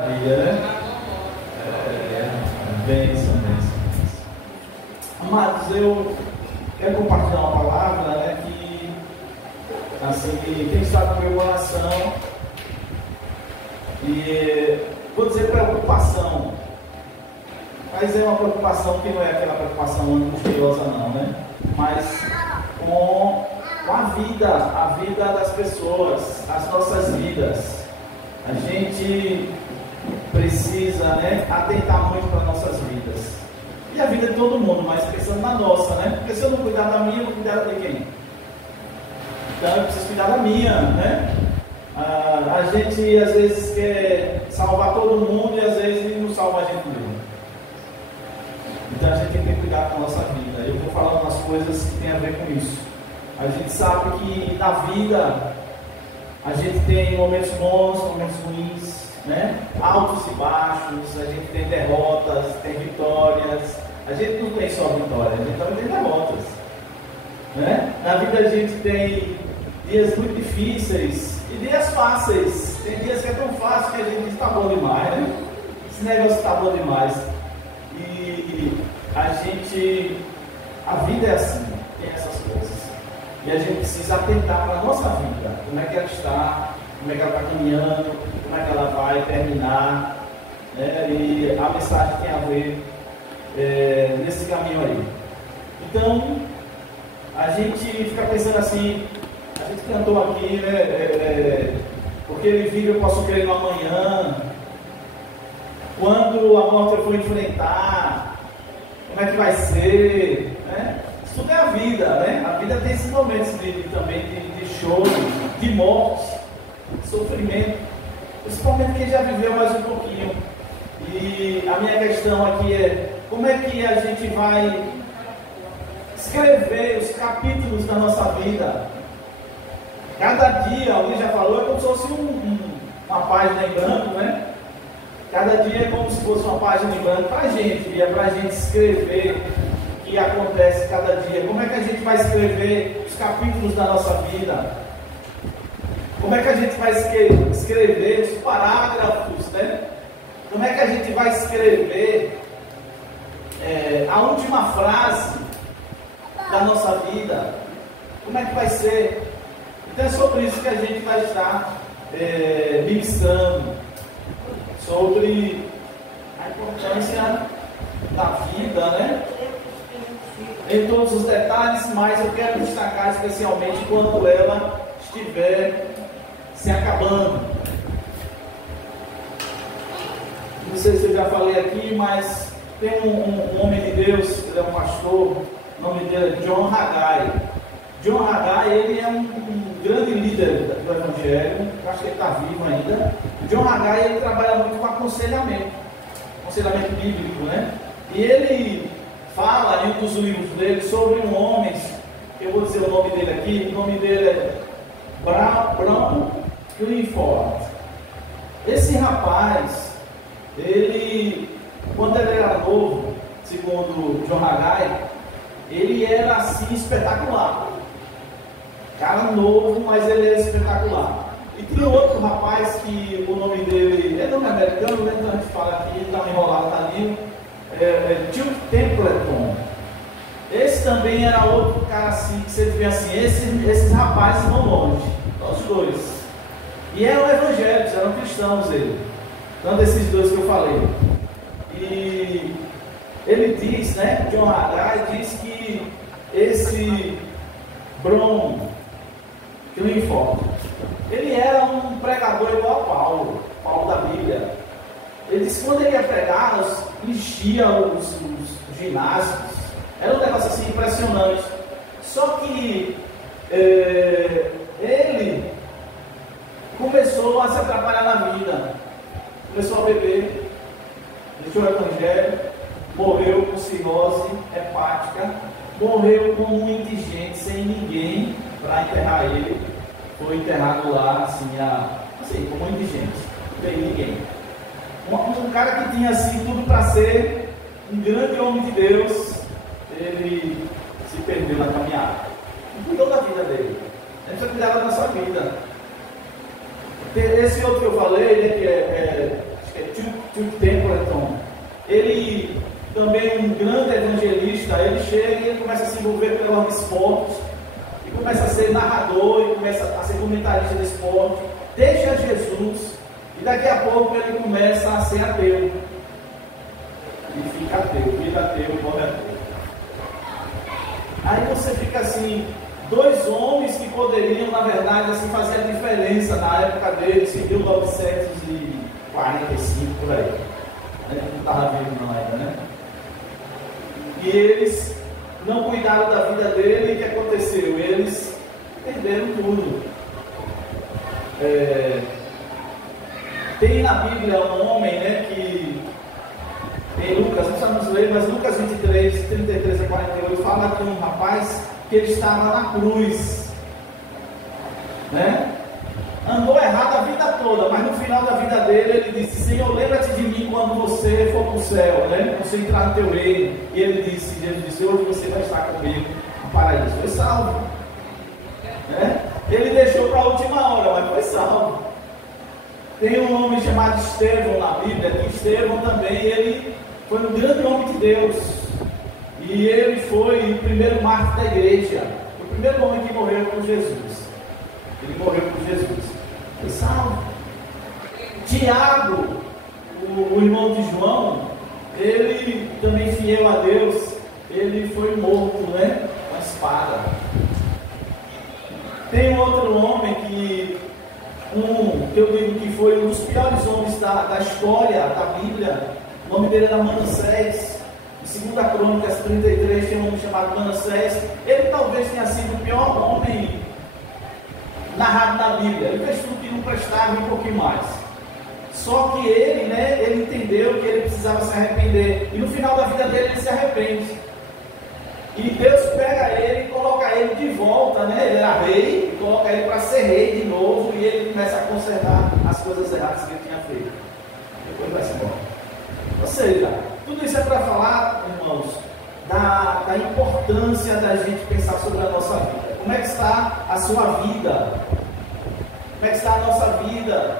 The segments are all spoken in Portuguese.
Maravilha, né? Bênção, bênção. Amados, eu quero compartilhar uma palavra, né, que, assim, tem estado no meu coração, e vou dizer preocupação, mas é uma preocupação que não é aquela preocupação angustiosa não, né? Mas com a vida das pessoas, as nossas vidas. A gente precisa, né, atentar muito para nossas vidas. E a vida de todo mundo, mas pensando na nossa, né? Porque se eu não cuidar da minha, eu vou cuidar de quem? Então eu preciso cuidar da minha, né? A gente às vezes quer salvar todo mundo e às vezes não salva a gente mesmo. Então a gente tem que cuidar da nossa vida. Eu vou falando umas coisas que tem a ver com isso. A gente sabe que na vida a gente tem momentos bons, momentos ruins, né? Altos e baixos, a gente tem derrotas, tem vitórias. A gente não tem só vitórias, a gente também tem derrotas, né? Na vida a gente tem dias muito difíceis e dias fáceis. Tem dias que é tão fácil que a gente diz, tá bom demais, né? Esse negócio tá bom demais. E a vida é assim, tem essas coisas. E a gente precisa atentar para a nossa vida, como é que ela está, como é que ela está caminhando, como é que ela vai terminar, né? E a mensagem tem a ver nesse caminho aí. Então, a gente fica pensando assim, a gente cantou aqui, né? Porque ele vive, eu posso crer no amanhã. Quando a morte eu for enfrentar, como é que vai ser, né? Isso tudo é a vida, né? A vida tem esses momentos também de choro, de morte, de sofrimento. Principalmente quem já viveu mais um pouquinho. E a minha questão aqui é, como é que a gente vai escrever os capítulos da nossa vida? Cada dia, alguém já falou, é como se fosse uma página em branco, né? Cada dia é como se fosse uma página em branco para a gente, e é para a gente escrever o que acontece cada dia. Como é que a gente vai escrever os capítulos da nossa vida? Como é que a gente vai escrever os parágrafos, né? Como é que a gente vai escrever a última frase da nossa vida? Como é que vai ser? Então é sobre isso que a gente vai estar ministrando. Sobre a importância da vida, né? Em todos os detalhes, mas eu quero destacar especialmente quando ela estiver se acabando. Não sei se eu já falei aqui, mas tem um homem de Deus, ele é um pastor, o nome dele é John Haggai. John Haggai, ele é um grande líder do Evangelho, eu acho que ele está vivo ainda. John Haggai, ele trabalha muito com aconselhamento bíblico, né? E ele fala em um dos livros dele sobre um homem, eu vou dizer o nome dele aqui, o nome dele é Brown Clifford. Esse rapaz, ele, quando ele era novo, segundo John Haggai, ele era assim espetacular. Cara novo, mas ele é espetacular. E tinha outro rapaz que o nome dele é nome americano, né? Então a gente fala aqui, ele está enrolado, está ali. Duke Templeton. Esse também era outro cara assim, que você vê assim, esses rapazes vão longe, os dois. E eram evangélicos, eram cristãos ele. Tanto esses dois que eu falei. E ele diz, né? John Haggai diz que esse Brown Clifford, ele era um pregador igual a Paulo da Bíblia. Ele disse que quando ele ia pregar, enchia os ginásios. Era um negócio assim impressionante. Só que ele começou a se atrapalhar na vida. Começou a beber, deixou o evangelho, morreu com cirrose hepática, morreu como um indigente, sem ninguém para enterrar ele. Foi enterrado lá, assim, como um indigente, não tem ninguém. Um cara que tinha assim tudo para ser um grande homem de Deus, ele se perdeu na caminhada. Não cuidou da vida dele. A gente precisa cuidar da nossa vida. Esse outro que eu falei, né, que é também um grande evangelista, ele chega e ele começa a se envolver pelo esporte, e começa a ser narrador, e começa a ser comentarista de esporte, deixa Jesus, e daqui a pouco ele começa a ser ateu. E fica ateu, vira ateu, morre ateu. Aí você fica assim, dois homens que poderiam, na verdade, assim, fazer a diferença na época deles, em 1945, por aí. Não estava vivo não ainda, né? E eles não cuidaram da vida dele, e o que aconteceu? Eles perderam tudo. Tem na Bíblia um homem, né, que em Lucas, não precisamos ler, mas Lucas 23, 33 a 48, fala de um rapaz que ele estava na cruz, né? Andou errado a vida toda, mas no final da vida dele ele disse: Senhor, lembra-te de mim quando você for para o céu, né? Você entrar no teu reino. E ele disse, Jesus disse: hoje você vai estar comigo no paraíso. Foi salvo, né? Ele deixou para a última hora, mas foi salvo. Tem um homem chamado Estevão na Bíblia, que Estevão também, ele foi um grande homem de Deus. E ele foi o primeiro mártir da igreja, o primeiro homem que morreu por Jesus. Ele morreu por Jesus. Foi salvo. Tiago, o irmão de João, ele também fiel a Deus, ele foi morto, né? Com a espada. Tem um outro homem que eu digo que foi um dos piores homens da história da Bíblia. O nome dele era Manassés. Em 2 Crônicas 33 tem um homem chamado Manassés. Ele talvez tenha sido o pior homem narrado na Bíblia. Ele fez tudo que não prestava e um pouquinho mais. Só que ele, né, ele entendeu que ele precisava se arrepender. E no final da vida dele ele se arrepende. E Deus pega ele e coloca ele de volta, né? Ele era rei, e coloca ele para ser rei de novo, e ele começa a consertar as coisas erradas que ele tinha feito. Depois vai se embora. Ou seja, tudo isso é para falar, irmãos, da importância da gente pensar sobre a nossa vida. Como é que está a sua vida? Como é que está a nossa vida?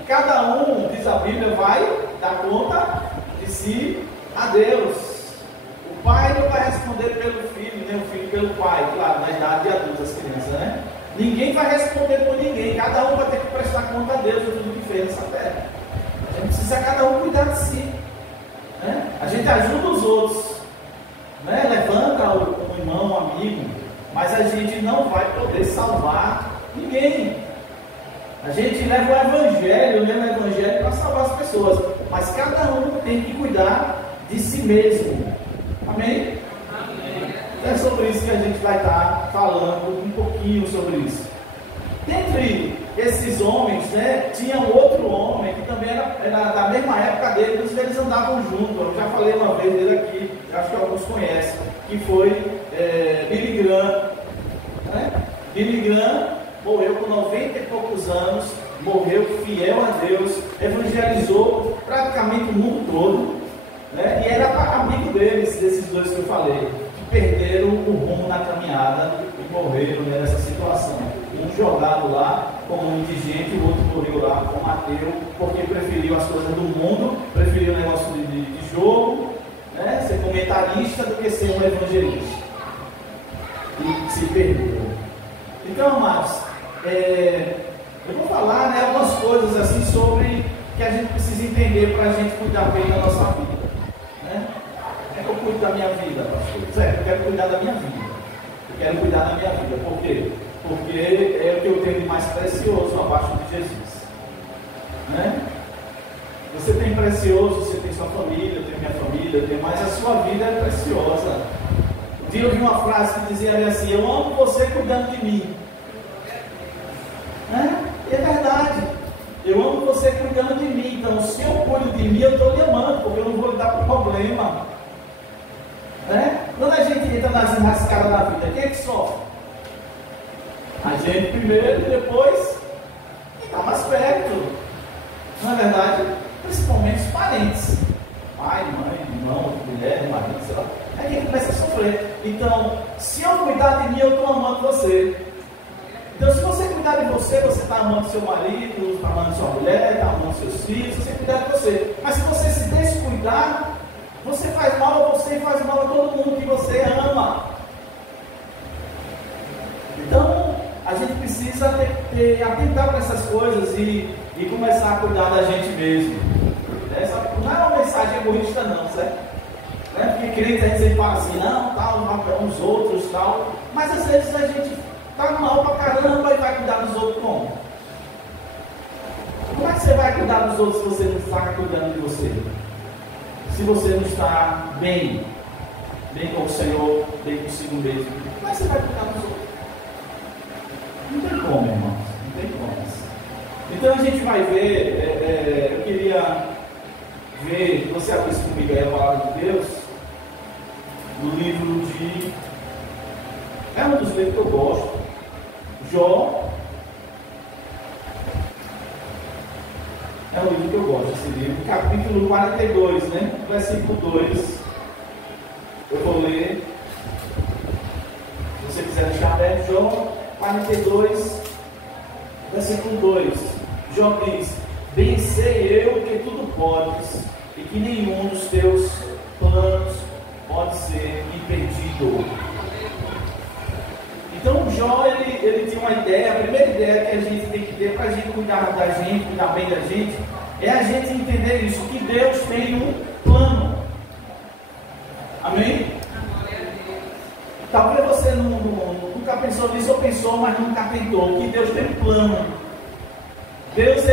E cada um, diz a Bíblia, vai dar conta de si a Deus. O pai não vai responder pelo filho, nem o filho pelo pai, claro, na idade de adultos, as crianças, né? Ninguém vai responder por ninguém, cada um vai ter que prestar conta a Deus de tudo que fez nessa terra. A gente precisa cada um cuidar de si, né? A gente ajuda os outros, né? Levanta um irmão, um amigo, mas a gente não vai poder salvar ninguém. A gente leva o Evangelho, né? O Evangelho para salvar as pessoas, mas cada um tem que cuidar de si mesmo. Amém? Amém. Então é sobre isso que a gente vai estar falando um pouquinho sobre isso. Dentre esses homens, né, tinha outro homem que também era da mesma época dele, todos eles andavam juntos. Eu já falei uma vez dele aqui, acho que alguns conhecem, que foi Billy Graham. Né? Billy Graham morreu com 90 e poucos anos, morreu fiel a Deus, evangelizou praticamente o mundo todo. Né? E era amigo desses dois que eu falei, que perderam o rumo na caminhada e morreram, né, nessa situação. Um jogado lá como um indigente, o outro morreu lá como ateu, porque preferiu as coisas do mundo, preferiu o negócio de jogo, né, ser comentarista do que ser um evangelista. E se perdeu. Então, amados, eu vou falar, né, algumas coisas assim sobre que a gente precisa entender para a gente cuidar bem da nossa vida. Como é que eu cuido da minha vida, pastor? Certo, eu quero cuidar da minha vida. Eu quero cuidar da minha vida. Por quê? Porque é o que eu tenho de mais precioso abaixo de Jesus. Né? Você tem precioso, você tem sua família, eu tenho minha família, eu tenho, mas a sua vida é preciosa. Um dia eu vi uma frase que dizia assim: eu amo você cuidando de mim. Né? E é verdade. Eu amo você cuidando de mim. Então, se eu cuido de mim, eu estou lhe amando, porque eu não vou lhe dar problema. Né? Quando a gente entra nas enrascadas da vida, quem é que sofre? A gente primeiro e depois quem está mais perto. Na verdade, principalmente os parentes. Pai, mãe, irmão, mulher, marido, sei lá. É quem começa a sofrer. Então, se eu cuidar de mim, eu estou amando você. Então, se você cuidar de você, você está amando seu marido, está amando sua mulher, está amando seus filhos, você cuidar de você. Mas se você se descuidar, Você faz mal a você e faz mal a todo mundo que você ama. Então, a gente precisa atentar para essas coisas e começar a cuidar da gente mesmo. Essa não é uma mensagem egoísta não, certo? Não é porque crente a gente sempre fala assim, não, tal, uns outros, tal. Mas às vezes a gente está mal pra caramba e vai cuidar dos outros como? Como é que você vai cuidar dos outros se você não está cuidando de você? Se você não está bem com o Senhor, bem consigo mesmo, como é que você vai cuidar dos outros? Não tem como, irmãos, não tem como. Então a gente vai ver, eu queria ver, você abrisse comigo aí a palavra de Deus, no livro de, é um dos livros que eu gosto, Jó. É um livro que eu gosto, esse livro, capítulo 42, né? Versículo 2. Eu vou ler. Se você quiser deixar aberto, Jó 42, versículo 2. Jó diz: bem sei eu que tudo podes, e que nenhum dos teus planos pode ser impedido. Então Jó, ele tinha uma ideia, a primeira ideia que a gente tem que ter para a gente cuidar da gente, cuidar bem da gente, é a gente entender isso, que Deus tem um plano. Amém? Talvez você nunca pensou nisso, ou pensou, mas nunca tentou, que Deus tem um plano. Deus,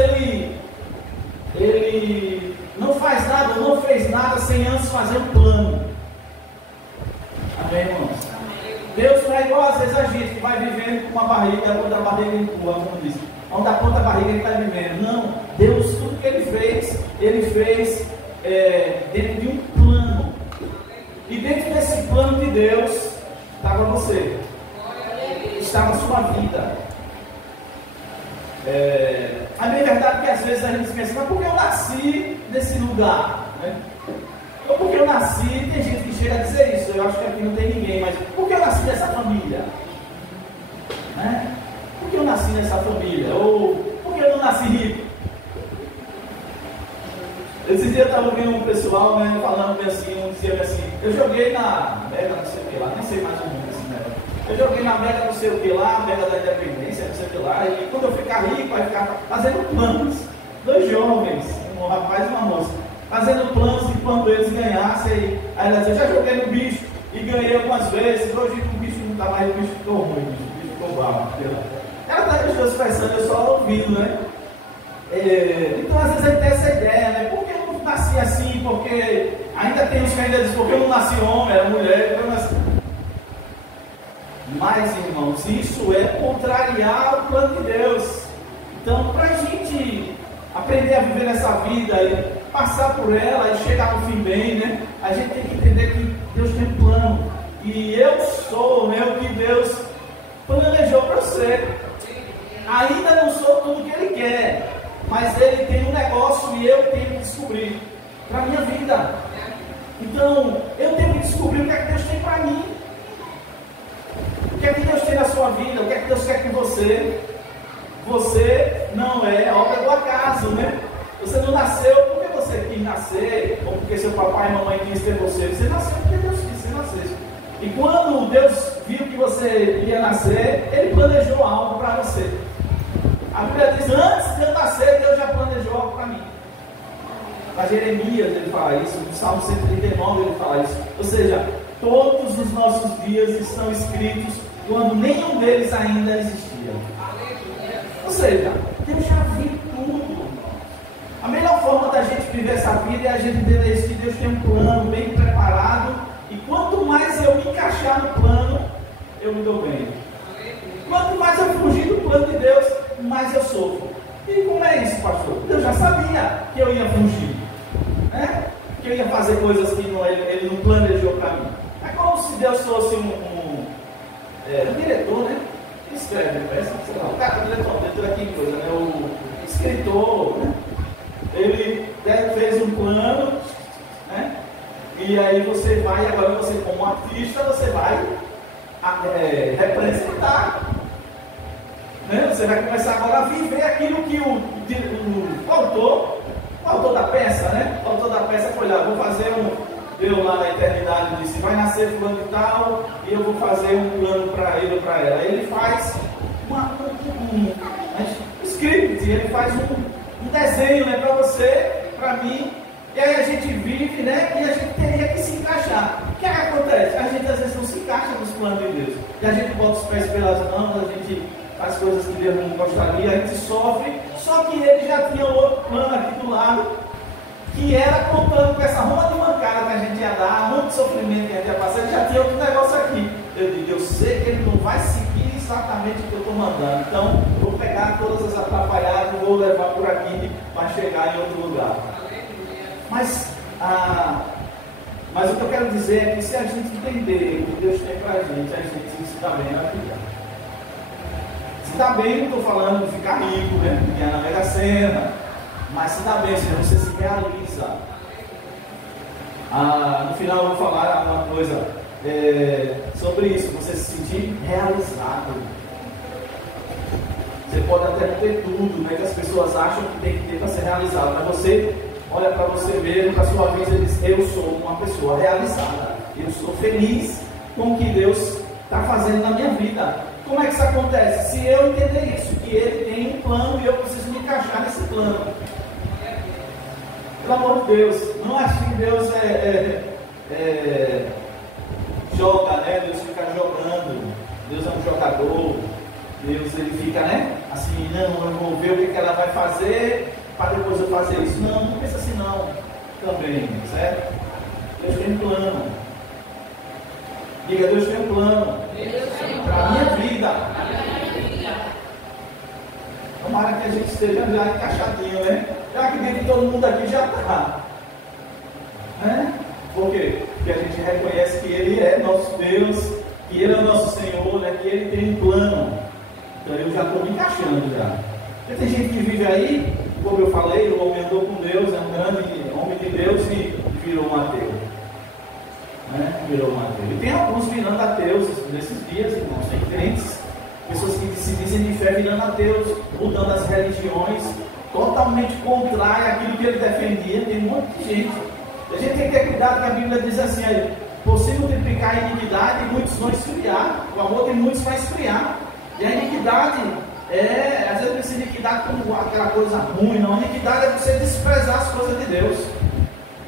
ele não faz nada, não fez nada sem antes fazer um plano. Amém, irmãos? Deus não é igual às vezes a gente que vai vivendo com uma barriga, a ponta da barriga empurra, como diz. Onde a ponta da barriga ele está vivendo. Não, Deus, tudo que ele fez dentro de um plano. E dentro desse plano de Deus estava você, estava a sua vida. A minha verdade é que às vezes a gente pensa, mas por que eu nasci nesse lugar? Né? Ou porque eu nasci, tem gente que chega a dizer isso, eu acho que aqui não tem ninguém, mas por que eu nasci nessa família? Né? Por que eu nasci nessa família? Ou por que eu não nasci rico? Esses dias eu estava ouvindo um pessoal, né, falando assim, dizia assim, eu joguei na Mega não sei o que lá, nem sei mais o nome desse negócio. Eu joguei na Mega não sei o que lá, Mega da Independência, não sei o que lá, e quando eu ficar rico, vai ficar fazendo planos. Dois jovens, um rapaz e uma moça, fazendo planos de quando eles ganhassem. Aí ela dizia, já joguei no bicho e ganhei algumas vezes, hoje o bicho não está mais, o bicho ficou ruim, o bicho ficou bravo. Ela está com as duas pensando, eu só ouvindo, né? Então às vezes a gente tem essa ideia, né? Por que eu não nasci assim? Porque ainda tem uns que ainda dizem, porque eu não nasci homem, era mulher, eu nasci. Mas, irmãos, isso é contrariar o plano de Deus. Então, para a gente aprender a viver nessa vida e passar por ela e chegar no fim bem, né? A gente tem que entender que Deus tem um plano. E eu sou o que Deus planejou para você. Ainda não sou tudo que Ele quer, mas Ele tem um negócio e eu tenho que descobrir para a minha vida. Então, eu tenho que descobrir o que é que Deus tem para mim. O que é que Deus tem na sua vida? O que é que Deus quer que você? Você não é obra do acaso, né? Você não nasceu porque você quis nascer, ou porque seu papai e mamãe quis ter você. Você nasceu porque Deus quis que você nascesse. E quando Deus viu que você ia nascer, Ele planejou algo para você. A Bíblia diz, antes de eu nascer, Deus já planejou algo para mim. Para Jeremias ele fala isso, no Salmo 139 ele fala isso. Ou seja, todos os nossos dias estão escritos quando nenhum deles ainda existia. Ou seja, Deus já viu tudo. A melhor forma da gente viver essa vida é a gente entender isso, que Deus tem um plano bem preparado. E quanto mais eu me encaixar no plano, eu me dou bem. Quanto mais eu fugir do plano de Deus, mais eu sofro. E como é isso, pastor? Deus já sabia que eu ia fugir, né? Que eu ia fazer coisas que Ele não planejou para mim. É como se Deus fosse um diretor, né? Que escreve, parece, sei lá, o cara, diretor aqui em coisa, né? O escritor, né? Ele fez um plano, né? E aí você vai, agora você como artista, você vai representar, né? Você vai começar agora a viver aquilo que o autor da peça, né? O autor da peça foi lá, deu lá na eternidade, disse, vai nascer fulano e tal, e eu vou fazer um plano para ele ou para ela. Aí ele faz um script, ele faz um desenho, né, para você, para mim, e aí a gente vive, né, e a gente teria que se encaixar. O que acontece? A gente às vezes não se encaixa nos planos de Deus, e a gente bota os pés pelas mãos, a gente faz coisas que Deus não gostaria, a gente sofre, só que ele já tinha outro plano aqui do lado, que era contando com essa ruma de mancada que a gente ia dar, muito sofrimento que a gente ia passar, ele já tinha outro negócio aqui. Eu digo, eu sei que ele não vai seguir exatamente o que eu estou mandando, então vou pegar todas as atrapalhadas, vou levar por aqui para chegar em outro lugar. Mas o que eu quero dizer é que se a gente entender o que Deus tem para a gente se dá bem na vida. Se dá bem, não estou falando de ficar rico, né? Ganhar na Mega Sena, mas se dá bem, se você se realiza. No final eu vou falar uma coisa sobre isso, você se sentir realizado. Você pode até ter tudo, né, que as pessoas acham que tem que ter para ser realizado, mas você olha para você mesmo, para a sua vida e diz, eu sou uma pessoa realizada, eu sou feliz com o que Deus está fazendo na minha vida. Como é que isso acontece? Se eu entender isso, que Ele tem um plano e eu preciso me encaixar nesse plano. Pelo amor de Deus, não acho que Deus joga, né? Deus fica jogando, Deus é um jogador, Deus ele fica, né? Assim, não, eu vou ver o que ela vai fazer para depois eu fazer isso. Não, não pensa assim não, também, certo? Deus tem um plano. Diga, Deus tem um plano para a minha vida. Tomara que a gente esteja já encaixadinho, né? Eu acredito que todo mundo aqui já está. Né? Por quê? Porque a gente reconhece que Ele é nosso Deus, que Ele é o nosso Senhor, né? Que Ele tem um plano. Então eu já estou me encaixando já. Porque tem gente que vive aí, como eu falei, o homem andou com Deus, é um grande homem de Deus e virou um ateu. Né? Virou um ateu. E tem alguns virando ateus nesses dias, irmãos, tem crentes, pessoas que se dizem de fé virando ateus, mudando as religiões, totalmente contrária àquilo que ele defendia. Tem um monte de gente. A gente tem que ter cuidado, que a Bíblia diz assim, aí, por se multiplicar a iniquidade, muitos vão esfriar, o amor de muitos vai esfriar. E a iniquidade às vezes essa iniquidade como aquela coisa ruim, não. A iniquidade é você desprezar as coisas de Deus.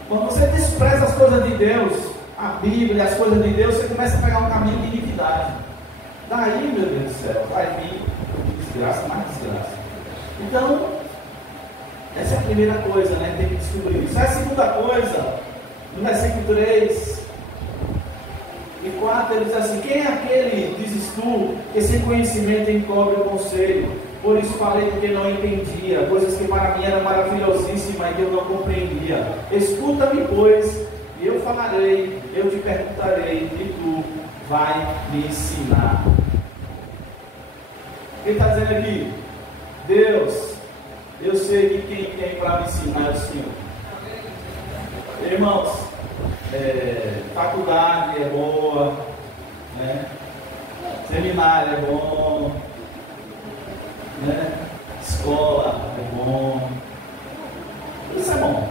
Quando você despreza as coisas de Deus, a Bíblia, as coisas de Deus, você começa a pegar um caminho de iniquidade. Daí, meu Deus do céu, vai vir desgraça, mais desgraça. Então, essa é a primeira coisa, né? Tem que descobrir isso. A segunda coisa, no versículo 3 e 4, ele diz assim: quem é aquele, dizes tu, que sem conhecimento encobre o conselho? Por isso falei do que não entendia, coisas que para mim eram maravilhosíssimas e que eu não compreendia. Escuta-me, pois, e eu falarei, eu te perguntarei, e tu vai me ensinar. Quem está dizendo aqui? Deus, eu sei que quem tem para me ensinar é o Senhor. Irmãos, faculdade é boa, né? Seminário é bom, né? Escola é bom, isso é bom.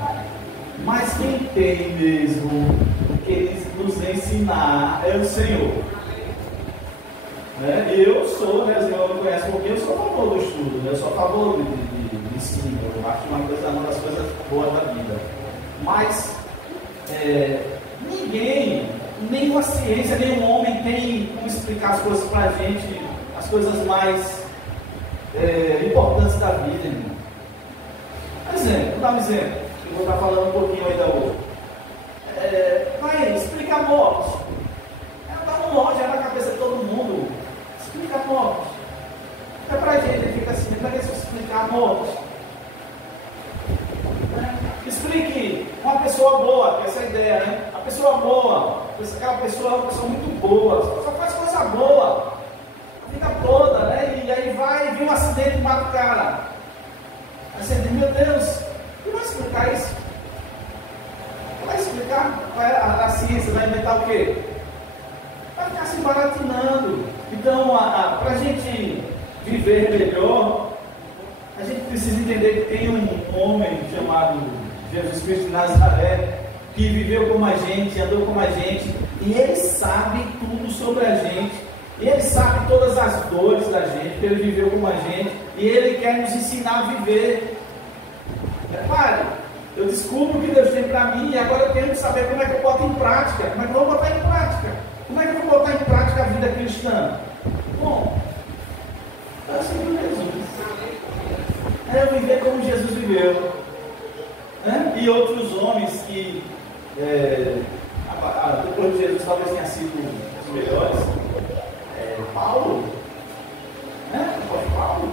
Mas quem tem mesmo que nos ensinar é o Senhor. Eu sou, né? O Senhor me conhece porque eu sou a favor do estudo, né? Eu sou a favor de ensino. Eu acho uma das coisas boas da vida. Mas ninguém, nenhuma ciência, nenhum homem tem como explicar as coisas para a gente, as coisas mais importantes da vida, irmão. Exemplo, vou dar um exemplo. Eu vou estar falando um pouquinho ainda hoje. Vai explicar morte. Ela está no lote, ela na cabeça de todo mundo. Explica a morte. Até para a gente, ele fica assim, para que explicar a morte. Explique uma pessoa boa, que essa é a ideia, né? A pessoa boa, aquela pessoa é uma pessoa muito boa, só faz coisa boa a vida toda, né? E aí vai vir um acidente e mata o cara. Aí você diz, meu Deus, e vai explicar isso? Vai explicar? A ciência vai inventar o quê? Vai ficar se baratinando. Então, para a gente viver melhor, a gente precisa entender que tem um homem chamado Jesus Cristo de Nazaré, que viveu como a gente, andou como a gente, e Ele sabe tudo sobre a gente, e Ele sabe todas as dores da gente, porque Ele viveu como a gente, e Ele quer nos ensinar a viver. Repare, eu descubro o que Deus tem para mim, e agora eu tenho que saber como é que eu boto em prática. Como é que eu vou botar em prática? Como é que eu vou botar em prática a vida cristã? Bom, eu segui Jesus. É eu viver como Jesus viveu. E outros homens que depois de Jesus talvez tenha sido os melhores. Paulo. Paulo.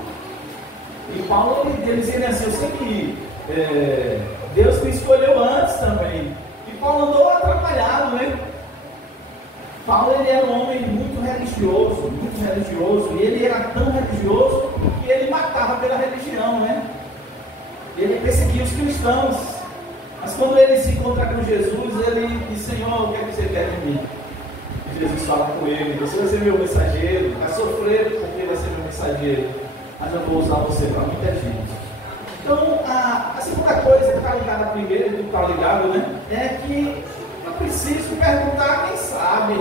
E Paulo, ele dizia assim, eu sei que Deus me escolheu antes também. E Paulo andou atrapalhado, né? Paulo, ele era um homem muito religioso, e ele era tão religioso que ele matava pela religião, né? Ele perseguia os cristãos. Mas quando ele se encontra com Jesus, ele diz, Senhor, o que é que você quer de mim? E Jesus fala com ele, você vai ser meu mensageiro, vai sofrer porque vai ser meu mensageiro, mas eu vou usar você para muita gente. Então, a segunda coisa que está ligada à primeira, que está ligado, né, é que eu preciso perguntar a quem sabe.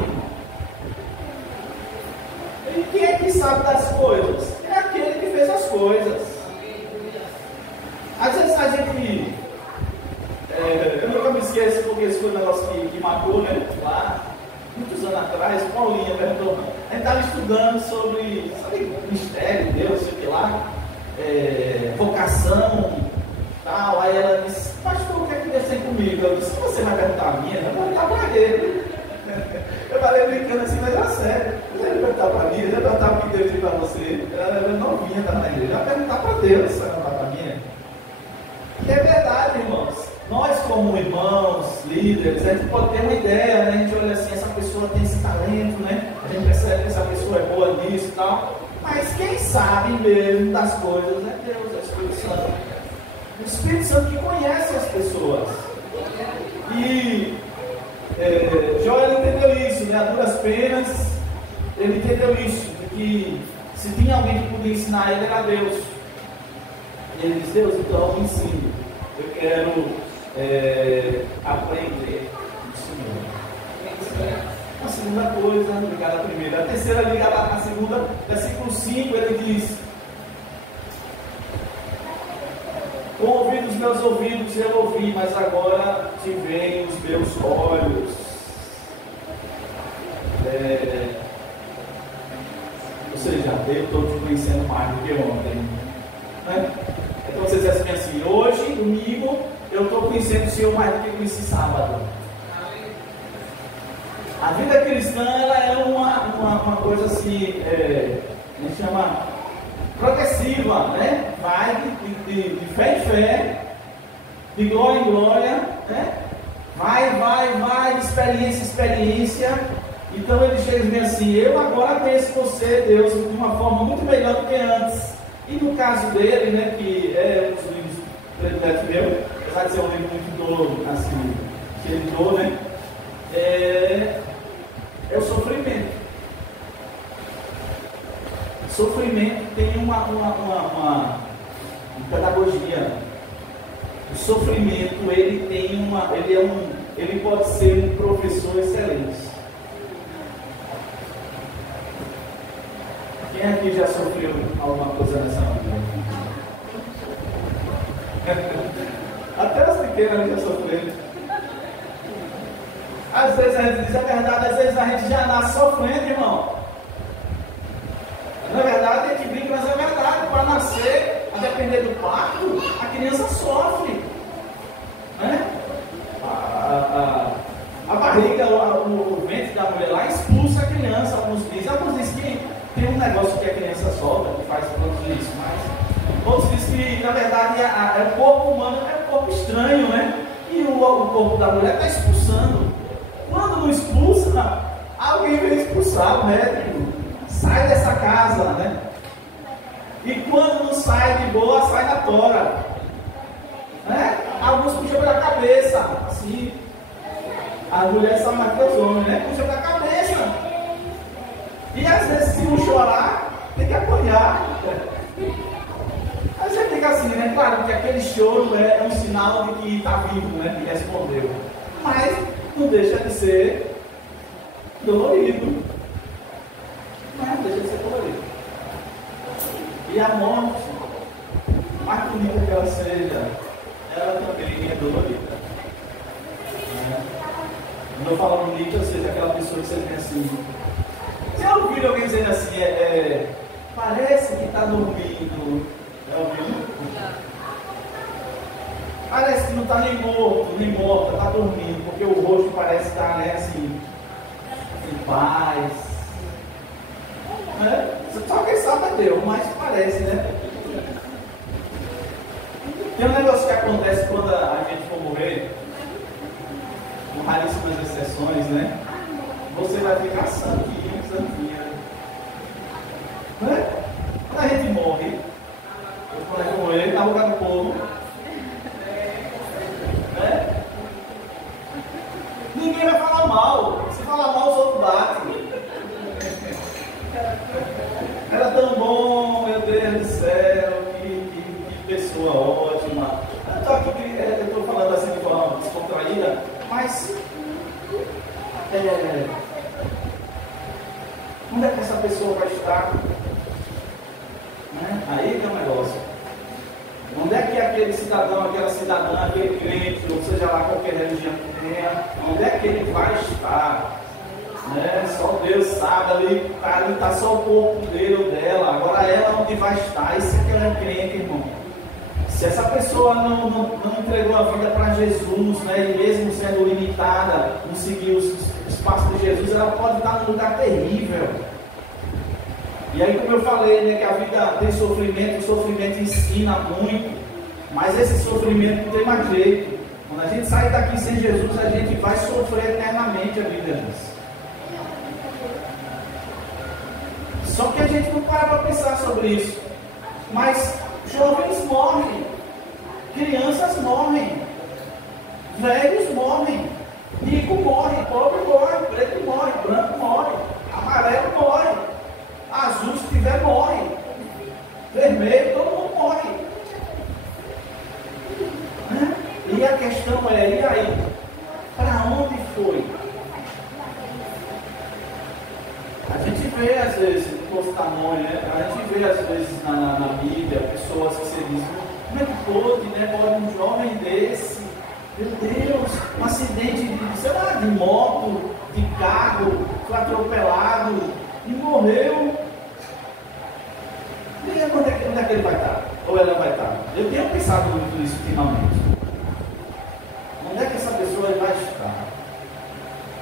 E quem é que sabe das coisas? É aquele que fez as coisas. Às vezes a gente... eu nunca me esqueço, porque esse foi um negócio que marcou, né? Lá, muitos anos atrás, Paulinha perguntou, a gente estava estudando sobre mistério, Deus, sei lá, vocação, tal. Aí ela disse, pastor, o que é que Deus tem comigo? Eu disse, você vai perguntar a minha? Eu vou perguntar para ele. Eu falei brincando assim, mas é sério. Você vai perguntar para mim, você vai perguntar o que Deus tem para você. Ela era novinha, estava na igreja, vai perguntar para Deus, você vai perguntar para mim. E é verdade, irmãos. Nós, como irmãos, líderes, a gente pode ter uma ideia, né? A gente olha assim, essa pessoa tem esse talento, né? A gente percebe que essa pessoa é boa nisso e tal. Mas quem sabe mesmo das coisas é Deus, é o Espírito Santo. O Espírito Santo que conhece as pessoas. E Joel entendeu isso, né? A duras penas, ele entendeu isso, de que se tinha alguém que podia ensinar ele, era Deus. E ele disse, Deus, então me ensine. Eu quero aprender do Senhor. A segunda coisa, ligada à primeira. A terceira, ligada à segunda, versículo 5, ele diz, com o ouvido dos meus ouvidos eu ouvi, mas agora te veem os meus olhos. Ou seja, eu estou te conhecendo mais do que ontem. Né? Então você diz assim, hoje, domingo, eu estou conhecendo o Senhor mais do que conheci sábado. A vida cristã, ela é uma coisa assim, a gente chama progressiva, né? Vai de fé em fé, de glória em glória, né? Vai, de experiência em experiência. Então ele chega e diz assim, eu agora conheço você, Deus, de uma forma muito melhor do que antes. E no caso dele, né, que é um dos livros prediletos meu, apesar de ser um livro muito assim, que ele dou, né? É o sofrimento. O sofrimento tem uma pedagogia. O sofrimento, ele pode ser um professor excelente. Quem aqui já sofreu alguma coisa nessa vida? Até os pequenos já sofreram. Às vezes a gente diz a verdade, às vezes a gente já nasce sofrendo, irmão. Na verdade, a gente brinca, mas é verdade. Para nascer, a depender do parto, a criança sofre. Né? A barriga, o ventre da mulher lá expulsa a criança. Alguns dizem que tem um negócio que a criança solta, que faz todos isso, mas outros dizem que, na verdade, o corpo humano é um corpo estranho, né? E o corpo da mulher está expulsando. Quando não expulsa, alguém vem expulsar o médico. Sai dessa casa, né? E quando não sai de boa, sai da tora. Né? Alguns puxam pela cabeça, assim. A mulher sabe mais que os homens, né? Puxa pela cabeça. E às vezes, se não chorar, tem que apanhar. Aí você fica assim, né? Claro que aquele choro é um sinal de que está vivo, né? Que respondeu. mas não deixa de ser dolorido. Não deixa de ser dolorido. E a morte, mais bonita que ela seja, ela também é dolorida. Quando eu falo bonita, ou seja, aquela pessoa que você vê assim. Você já ouviu alguém dizendo assim, parece que está dormindo? Já ouviu? Parece que não está nem morto, nem morta, está dormindo, porque o rosto parece estar, né, assim, em paz. Né? Só quem sabe é Deus, mas parece, né? Tem um negócio que acontece quando a gente for morrer, com raríssimas exceções, né? Você vai ficar santinha, santinha. Né? Quando a gente morre, quando a gente morrer, na boca do povo, né? Ninguém vai falar mal. Se falar mal, os outros batem. Era tão bom, meu Deus do céu, que pessoa ótima. Eu estou falando assim de forma descontraída, mas onde é que essa pessoa vai estar? Né? Aí que é o negócio. Onde é que aquele cidadão, aquela cidadã, aquele crente, ou seja lá qualquer religião que tenha, onde é que ele vai estar? Né? Só Deus sabe, ali está só o corpo dele ou dela, agora ela onde vai estar? Isso é que ela é crente, irmão. Se essa pessoa não entregou a vida para Jesus, né, e mesmo sendo limitada, não seguir os passos de Jesus, ela pode estar num lugar terrível. E aí, como eu falei, né, que a vida tem sofrimento, o sofrimento ensina muito, mas esse sofrimento não tem mais jeito. Quando a gente sai daqui sem Jesus, a gente vai sofrer eternamente, a Bíblia diz. Só que a gente não para pensar sobre isso. Mas jovens morrem, crianças morrem, velhos morrem, rico morre, pobre morre, preto morre, branco morre, amarelo morre, azul se tiver morre, vermelho, todo mundo morre. Né? E a questão é, e aí? Para onde foi? A gente vê às vezes no testemunho, né? A gente vê às vezes na Bíblia pessoas que se dizem, como é que pode, né? Pode um jovem desse, meu Deus, um acidente de, sei lá, de moto, de carro, foi atropelado e morreu. E onde é que ele vai estar? Ou ela vai estar? Eu tenho pensado muito nisso ultimamente. Onde é que essa pessoa vai estar?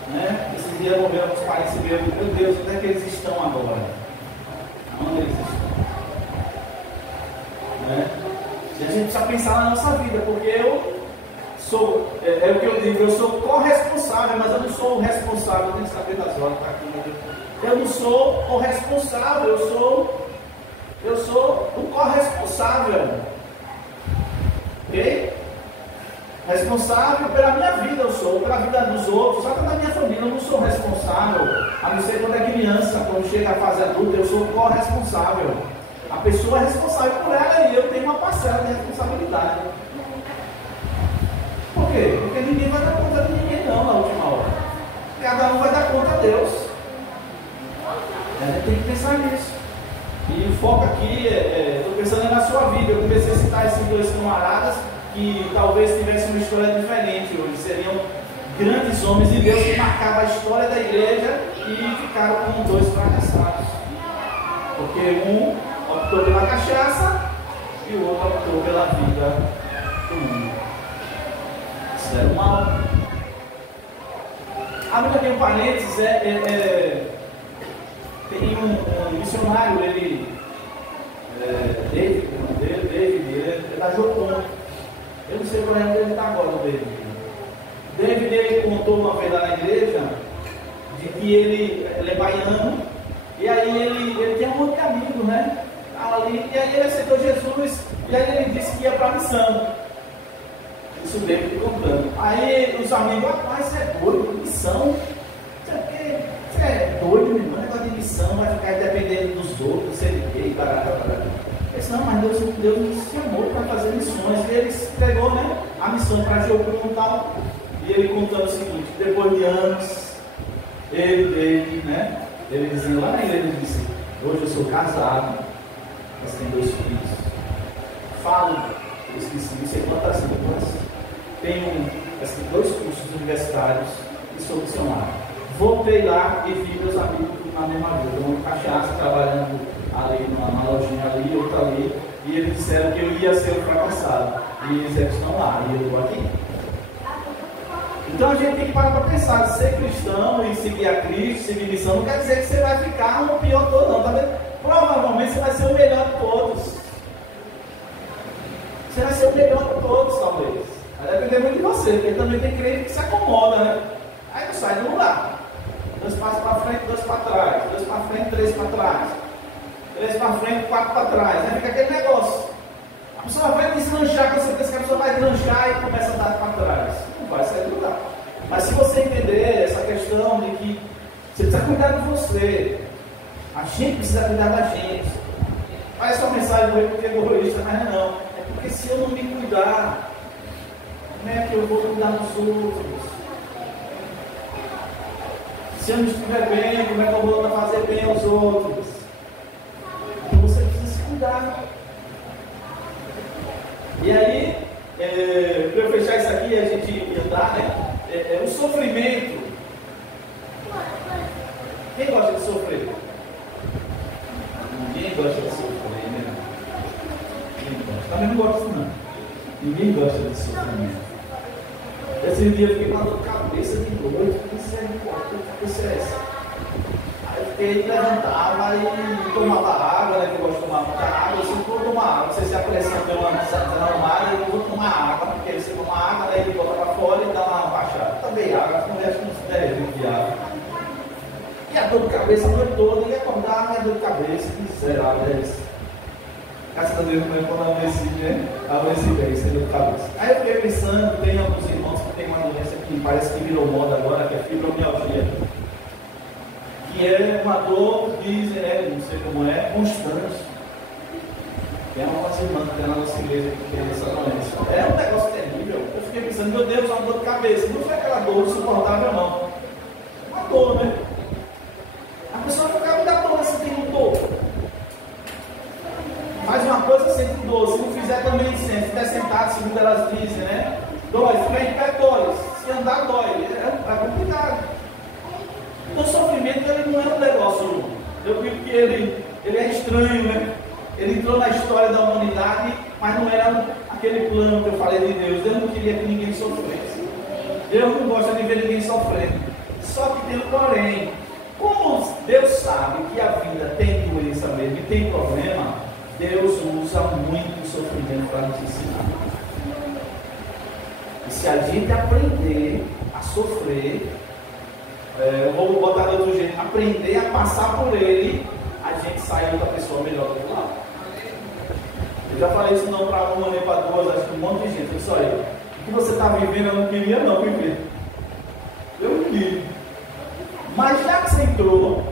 Né? Esses dias morreram os parentes e meu Deus, onde é que eles estão agora? Onde eles estão? Né? E a gente precisa pensar na nossa vida, porque eu sou, é o que eu digo, eu sou corresponsável, mas eu não sou o responsável, tem que saber das horas, tá aqui, eu não sou o responsável, eu sou o corresponsável. Ok? Responsável pela minha vida, eu sou, pela vida dos outros, só pela minha família, eu não sou responsável. A não ser quando é criança, quando chega à fase adulta, eu sou corresponsável. A pessoa é responsável por ela e eu tenho uma parcela de responsabilidade. Por quê? Porque ninguém vai dar conta de ninguém não na última hora. Cada um vai dar conta a Deus. A gente tem que pensar nisso. E o foco aqui, estou pensando na sua vida. Eu comecei a citar esses dois camaradas que talvez tivessem uma história diferente hoje. Seriam grandes homens de Deus que marcavam a história da igreja e ficaram com dois fracassados. Porque um optou pela cachaça e o outro optou pela vida do mundo. Se deram mal. A Bíblia tem um parênteses, tem um missionário, David, ele é da Jocum. Eu não sei por onde ele está agora, o David. David, ele contou uma vez lá na igreja, de que ele é baiano, e aí ele tem um monte de amigos, né? Ali, e aí ele aceitou Jesus, e aí ele disse que ia para a missão. Isso David contando. Aí os amigos, rapaz, você é doido, missão? Você é doido, meu irmão, negócio de missão, vai ficar dependendo dos outros, ser gay, barata. Ele disse, não, mas Deus nos chamou para fazer missões. E ele pegou, né, a missão para Jocum e tal. E ele contando o seguinte: depois de anos, ele dizendo lá na igreja, ele disse: hoje eu sou casado, mas tenho 2 filhos. Falo, eu esqueci, não sei quantas línguas, tenho 2 cursos universitários e sou missionário. Voltei lá e vi meus amigos na mesma vida, tomando cachaça, trabalhando ali numa lojinha ali, outra ali, e eles disseram que eu ia ser um fracassado. E eles estão lá, e eu estou aqui. Então a gente tem que parar para pensar, ser cristão e seguir a Cristo, seguir missão, não quer dizer que você vai ficar no pior todo, não, tá vendo? Provavelmente você vai ser o melhor de todos. Você vai ser o melhor de todos, talvez. Vai depender muito de você, porque também tem crente que se acomoda, né? Aí não sai do lugar. 2 passos para frente, 2 para trás. 2 para frente, 3 para trás. 3 para frente, 4 para trás. Aí fica aquele negócio. A pessoa vai deslanchar, quando você pensa que a pessoa vai deslanchar e começa a dar para trás. Não vai sair do lugar. Mas se você entender essa questão de que você precisa cuidar de você, a gente precisa cuidar da gente. Parece uma mensagem do porque é egoísta, mas não. É porque se eu não me cuidar, como é que eu vou cuidar dos outros? Se eu não estiver bem, como é que eu vou fazer bem aos outros? Então você precisa se cuidar. E aí, para eu fechar isso aqui, a gente ia dar, né? O sofrimento. Quem gosta de sofrer? Ninguém gosta de sofrer, né? Ninguém gosta. Também não gosto, não. Ninguém gosta de sofrimento. Esse dia eu fiquei com a dor de cabeça de noite. Isso é essa. Aí eu fiquei, levantava e tomava água, né? Que eu gosto de tomar muita água. Eu sempre vou tomar água. Não sei se a pressão tem uma arrumada, eu vou tomar água, porque aí você toma água, daí ele bota para fora e dá uma baixada. Também água, com o resto uns 10 litros de água. E a dor de cabeça a noite toda, e acordar, a dor de cabeça, que miserável é isso. Graças a Deus, não é quando eu amanheci, né? Amanheci bem, sem dor de cabeça. Aí eu fiquei pensando, tem alguns irmãos que tem uma doença que parece que virou moda agora, que é fibromialgia. Que é uma dor, dizem, né? Não sei como é, constante. Tem algumas irmãs que tem na nossa igreja que tem essa doença. É um negócio terrível. Eu fiquei pensando, meu Deus, uma dor de cabeça. Não foi aquela dor insuportável, não. Uma dor, né? A pessoa ficava da dor, você tem um dor. Faz uma coisa, sente dor. Se não fizer, também sente. Se estiver sentado, segundo elas dizem, né? Dói. Se ficar em pé, dói. Se andar, dói. É complicado. Então, o sofrimento, ele não é um negócio. Eu digo que ele é estranho, né? Ele entrou na história da humanidade, mas não era aquele plano que eu falei de Deus. Deus não queria que ninguém sofresse. Deus não gosta de ver ninguém sofrendo. Só que tem um porém. Como Deus sabe que a vida tem doença mesmo e tem problema, Deus usa muito o sofrimento para nos ensinar. E se a gente aprender a sofrer, eu vou botar de outro jeito, aprender a passar por ele, a gente sai outra pessoa melhor do que lá. Eu já falei isso não para uma nem para duas, acho que um monte de gente. Eu disse, olha, o que você está vivendo eu não queria não viver. Eu não queria. Mas já que você entrou,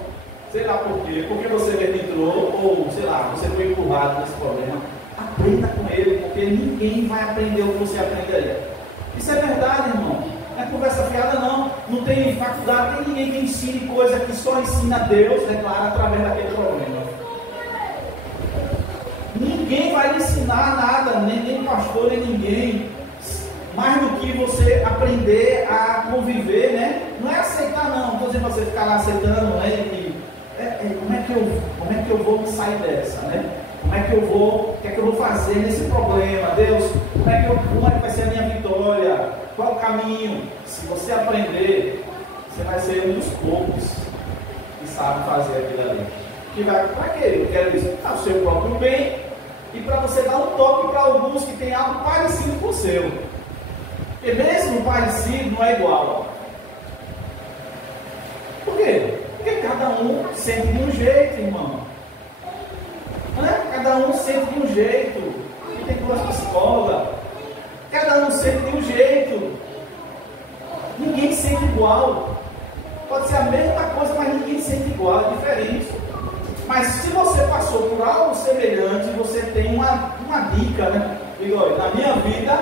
sei lá por quê, porque você mesmo entrou, ou sei lá, você foi empurrado nesse problema, aprenda com ele, porque ninguém vai aprender o que você aprenderia. Isso é verdade, irmão. Não é conversa fiada, não. Não tem faculdade, tem ninguém que ensine coisa que só ensina Deus, declara através daquele problema. Ninguém vai lhe ensinar nada, nem pastor, nem ninguém. Mais do que você aprender a conviver, né? Não é aceitar, não. Não estou dizendo você ficar lá aceitando, né? Como é que eu vou sair dessa, né? Como é que eu vou, o que é que eu vou fazer nesse problema? Deus, como é que vai ser a minha vitória? Qual o caminho? Se você aprender, você vai ser um dos poucos que sabe fazer aquilo ali. Que vai para quê? Eu quero isso, para o seu próprio bem e para você dar um toque para alguns que têm algo parecido com o seu. Porque mesmo parecido não é igual. Por quê? Porque cada um sente de um jeito, irmão. Né? Cada um sente de um jeito. E tem duas psicólogas. Cada um sente de um jeito. Ninguém sente igual. Pode ser a mesma coisa, mas ninguém sente igual, é diferente. Mas se você passou por algo semelhante, você tem uma dica, né? Digo, olha, na minha vida,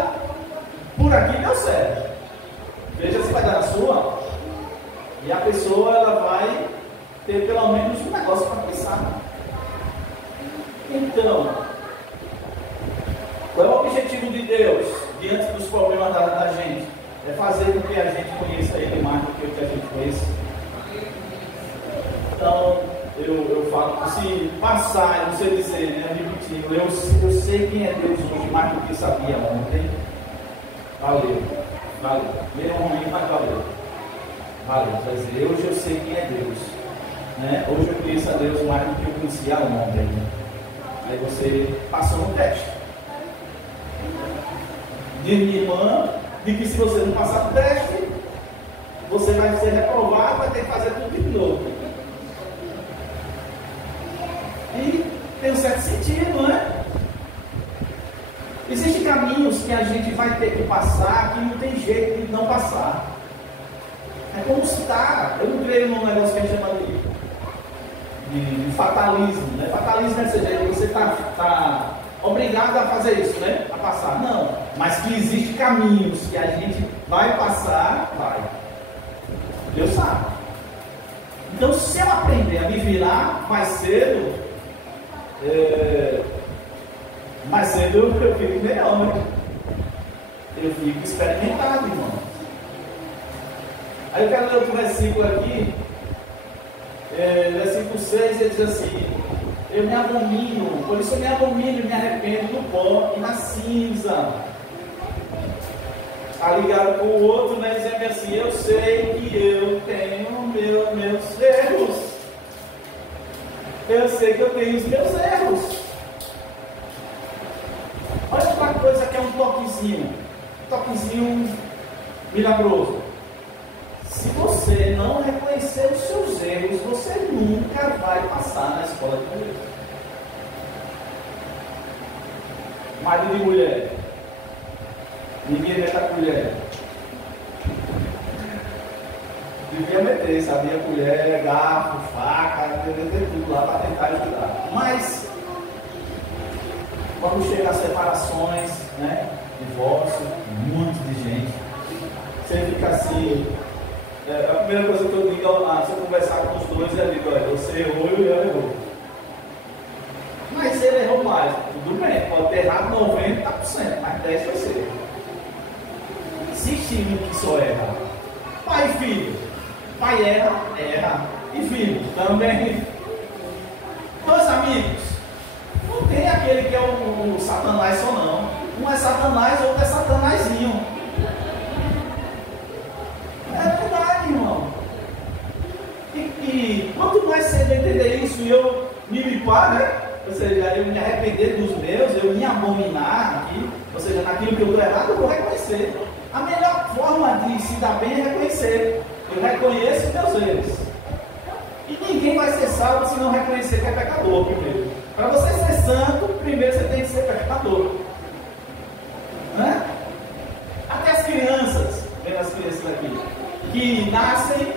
por aqui deu certo. Veja E a pessoa ela vai ter pelo menos um negócio para pensar. Então, qual é o objetivo de Deus diante dos problemas da gente? É fazer com que a gente conheça Ele mais do que o que a gente conhece. Então, eu falo, se passar, você dizer, né, repetindo, eu sei quem é Deus hoje mais do que sabia ontem. Valeu. Meio ruim, mas valeu. Quer dizer, hoje eu sei quem é Deus. Né? Hoje eu conheço a Deus mais do que eu conhecia ontem. Aí você passou no teste. Diz minha irmã, de que se você não passar no teste, você vai ser reprovado, vai ter que fazer tudo de novo. E tem um certo sentido, né? Existem caminhos que a gente vai ter que passar que não tem jeito de não passar. É como citar, eu não creio num negócio que a gente chama de fatalismo, né? Fatalismo é que você está obrigado a fazer isso, né? A passar. Não, mas que existem caminhos que a gente vai passar, vai. Deus sabe. Então, se eu aprender a me virar mais cedo, eu fico melhor, né? Eu fico experimentado, irmão. Aí eu quero ler outro versículo aqui, versículo 6, ele diz assim: eu me abomino, por isso eu me abomino e me arrependo do pó e na cinza. Está ligado com o outro, né? Dizendo assim: eu sei que eu tenho meus erros. Eu sei que eu tenho os meus erros. Olha outra coisa que é um toquezinho milagroso. Se você não reconhecer os seus erros, você nunca vai passar na escola de Deus. Marido e mulher. Ninguém mete a colher. Devia meter, sabia? Colher, garfo, faca, devia ter tudo lá para tentar ajudar. Mas, quando chega as separações, né? Divórcio, um monte de gente, você fica assim. A primeira coisa que eu digo, se eu conversar com os dois, eu digo: olha, você errou e eu errou. Mas ele errou mais, tudo bem, pode ter errado 90%, mas 10% vai ser. Existe um que só erra. Pai e filho. Pai erra. E filho também. Dois amigos. Não tem aquele que é o Satanás só não. Um é Satanás, outro é Satanazinho. É verdade, irmão. E quanto mais cedo eu entender isso e eu me limpar, né? Ou seja, eu me arrepender dos meus, eu me abominar aqui, ou seja, naquilo que eu estou errado, eu vou reconhecer. A melhor forma de se dar bem é reconhecer. Eu reconheço meus erros. E ninguém vai ser salvo se não reconhecer que é pecador primeiro. Para você ser santo, primeiro você tem que ser pecador. Né? Até as crianças, vendo as crianças aqui, que nascem,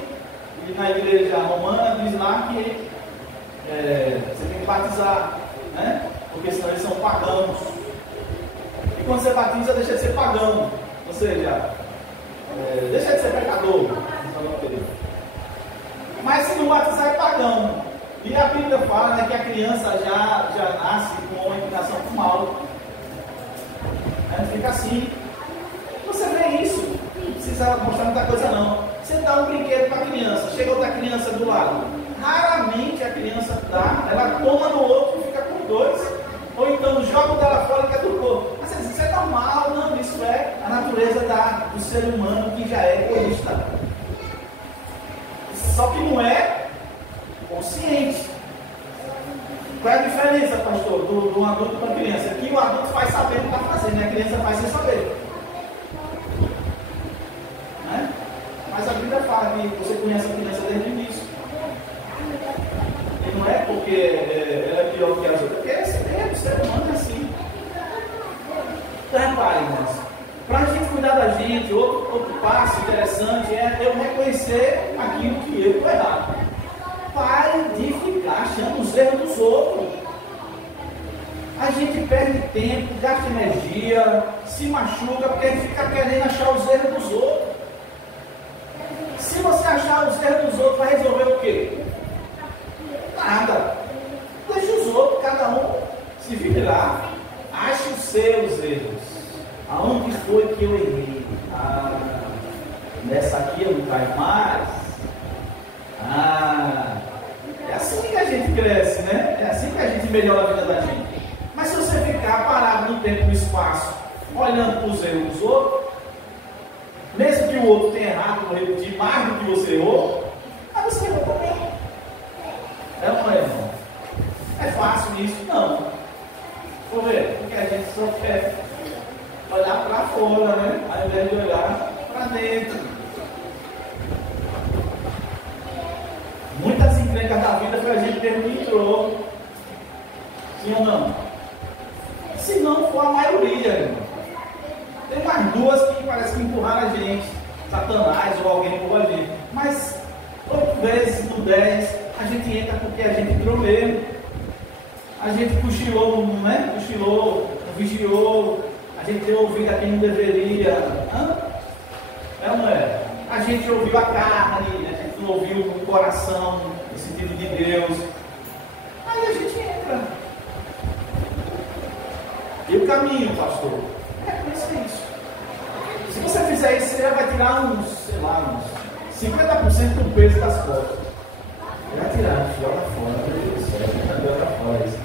e na igreja romana diz lá que você tem que batizar, né? Porque senão eles são pagãos. E quando você batiza, deixa de ser pagão. Ou seja, deixa de ser pecador. Mas se não batizar, é pagão. E a Bíblia fala, né, que a criança já nasce com uma inclinação para o mal. Fica assim. Você vê isso. Não precisa mostrar muita coisa não. Você dá um brinquedo para a criança, chega outra criança do lado. Raramente a criança dá, ela toma no outro e fica com dois. Ou então joga o dela fora e quer do corpo. Mas isso é normal, não? Isso é a natureza do ser humano que já é egoísta. Só que não é consciente. Qual é a diferença, pastor, do adulto para a criança? Que o adulto faz saber o que está fazendo, a criança faz sem saber. Né? Mas a Bíblia fala que você conhece a criança desde o início. E não é porque ela é pior que as outras, porque o ser humano é assim. Então, repare, irmãos, para a gente cuidar da gente, outro passo interessante é eu reconhecer aquilo que eu estou errado. Pare de ficar achando os erros dos outros. A gente perde tempo, gasta energia, se machuca porque a gente fica querendo achar os erros dos outros. Se você achar os erros nessa aqui eu não caio mais. É assim que a gente cresce, né? É assim que a gente melhora a vida da gente. Mas se você ficar parado no tempo e no espaço, olhando para os erros dos outros, mesmo que o outro tenha errado, por repetir mais do que você errou, mas você errou também. É ou não é, irmão? É fácil isso? Não. Vou ver, porque a gente só quer olhar para fora, né? Ao invés de olhar para dentro. Muitas encrencas da vida foi a gente mesmo que entrou. Sim ou não? Se não for a maioria, irmão. Tem mais duas que parece que empurraram a gente. Satanás ou alguém empurrou a gente. Mas 8 vezes no 10 a gente entra porque a gente entrou mesmo. A gente cochilou, né? Cochilou, vigiou. A gente deu ouvido a quem não deveria. É ou não é? A gente ouviu a carne, a gente não ouviu o coração, o sentido de Deus. Aí a gente entra. E o caminho, pastor? É conhecer isso. Se você fizer isso, você já vai tirar uns 50% do peso das costas. Vai tirar, joga fora, meu Deus do céu, joga fora isso.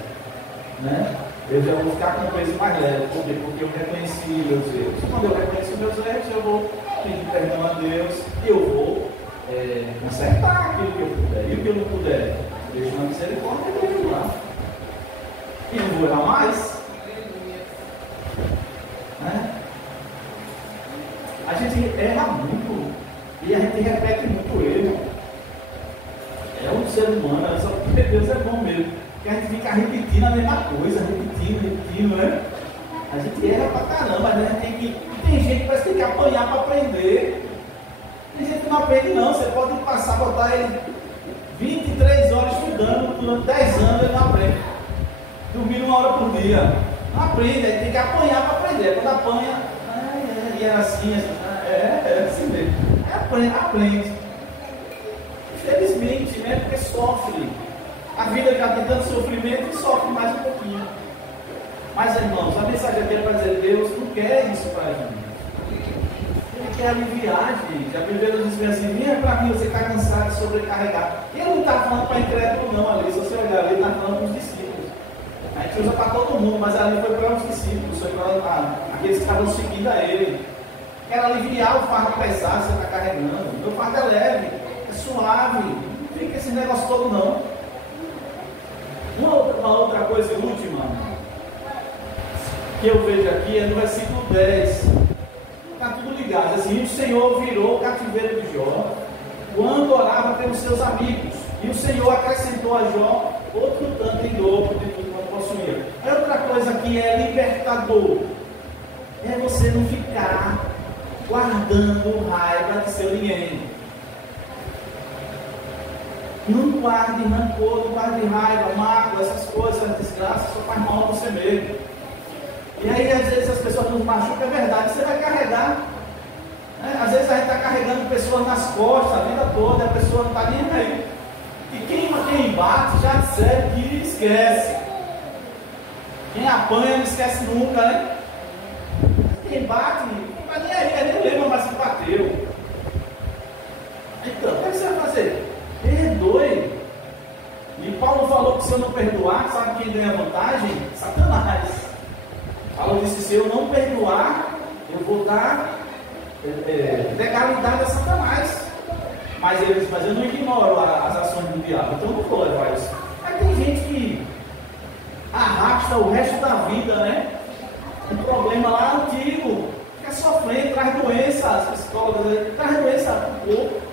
Né? Eu já vou ficar com o peso mais leve. Por quê? Porque eu reconheci meus erros. Quando eu reconheço meus erros, eu vou pedir perdão a Deus e eu vou consertar aquilo que eu puder. E o que eu não puder, deixo na misericórdia e deixo lá. E não vou errar mais. Né? A gente erra muito e a gente repete muito erro. É um ser humano, só porque Deus é bom mesmo. Porque a gente fica repetindo a mesma coisa, repetindo, né? A gente erra pra caramba, a gente tem que. Tem gente que parece que tem que apanhar para aprender. Tem gente que não aprende não, você pode passar, botar ele 23 horas estudando, durante 10 anos ele não aprende. Dormir 1 hora por dia. Não aprende, aí tem que apanhar para aprender. Quando apanha, e era assim, é assim mesmo. Aí aprende. Infelizmente, né? Porque sofre. A vida já tem tanto sofrimento e sofre mais um pouquinho. Mas, irmãos, a mensagem aqui é para dizer: Deus não quer isso para a gente. Ele quer aliviar, gente. A Bíblia diz assim: vinha para mim, você está cansado de sobrecarregar. Ele não está falando para incrédulo, não, ali. Se você olhar ali, ele está falando para os discípulos. A gente usa para todo mundo, mas ali foi para os discípulos, foi para aqueles que estavam seguindo a ele. Quer aliviar o fardo pesado que você está carregando. Meu fardo é leve, é suave. Não fica esse negócio todo, não. Uma outra coisa última que eu vejo aqui é no versículo 10. Está tudo ligado. Assim, o Senhor virou o cativeiro de Jó quando orava pelos seus amigos. E o Senhor acrescentou a Jó outro tanto em dobro de tudo quanto possuía. É outra coisa que é libertador. É você não ficar guardando raiva de seu ninguém. Não guarde rancor, não guarde raiva, mágoa, essas coisas, desgraças, só faz mal a você mesmo. E aí, às vezes, as pessoas nos machucam, é verdade, você vai carregar. Né? Às vezes a gente está carregando pessoas nas costas a vida toda, a pessoa não está nem aí. E quem bate já disser que esquece. Quem apanha não esquece nunca, né? Quem bate, não está nem aí, nem lembra mais que bateu. Então, o que você vai fazer? Perdoe. E Paulo falou que se eu não perdoar, sabe quem ganha vantagem? Satanás. Paulo disse: se eu não perdoar, eu vou dar legalidade a Satanás. Mas ele disse: mas eu não ignoro as ações do diabo, então eu não vou levar isso. Aí tem gente que arrasta o resto da vida, né? Um problema lá antigo, fica sofrendo, traz doença, as psicólogas traz doença no corpo.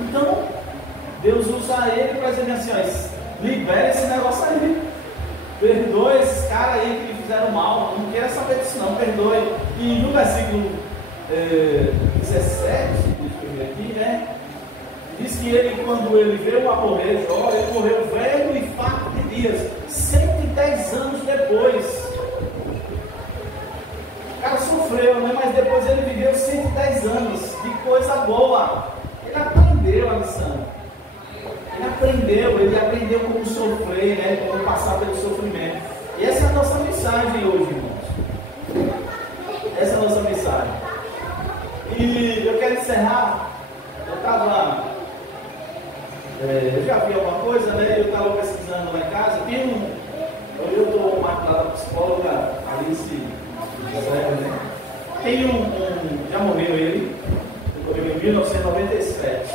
Então, Deus usa ele para dizer assim: ó, libera esse negócio aí, perdoe esses caras aí que lhe fizeram mal, não queira saber disso não, perdoe. E no versículo 17, deixa eu ver aqui, né? Diz que ele, quando ele veio a morrer, Jó, ele morreu velho e farto de dias, 110 anos depois. O cara sofreu, né? Mas depois ele viveu 110 anos de coisa boa. Ele aprendeu a lição. Ele aprendeu como sofrer, né? Como passar pelo sofrimento. E essa é a nossa mensagem hoje, irmãos. Essa é a nossa mensagem. E eu quero encerrar. Eu já vi alguma coisa, né? Eu estava pesquisando lá em casa. Eu estou marcado da psicóloga Alice, né? Tem já morreu ele em 1997.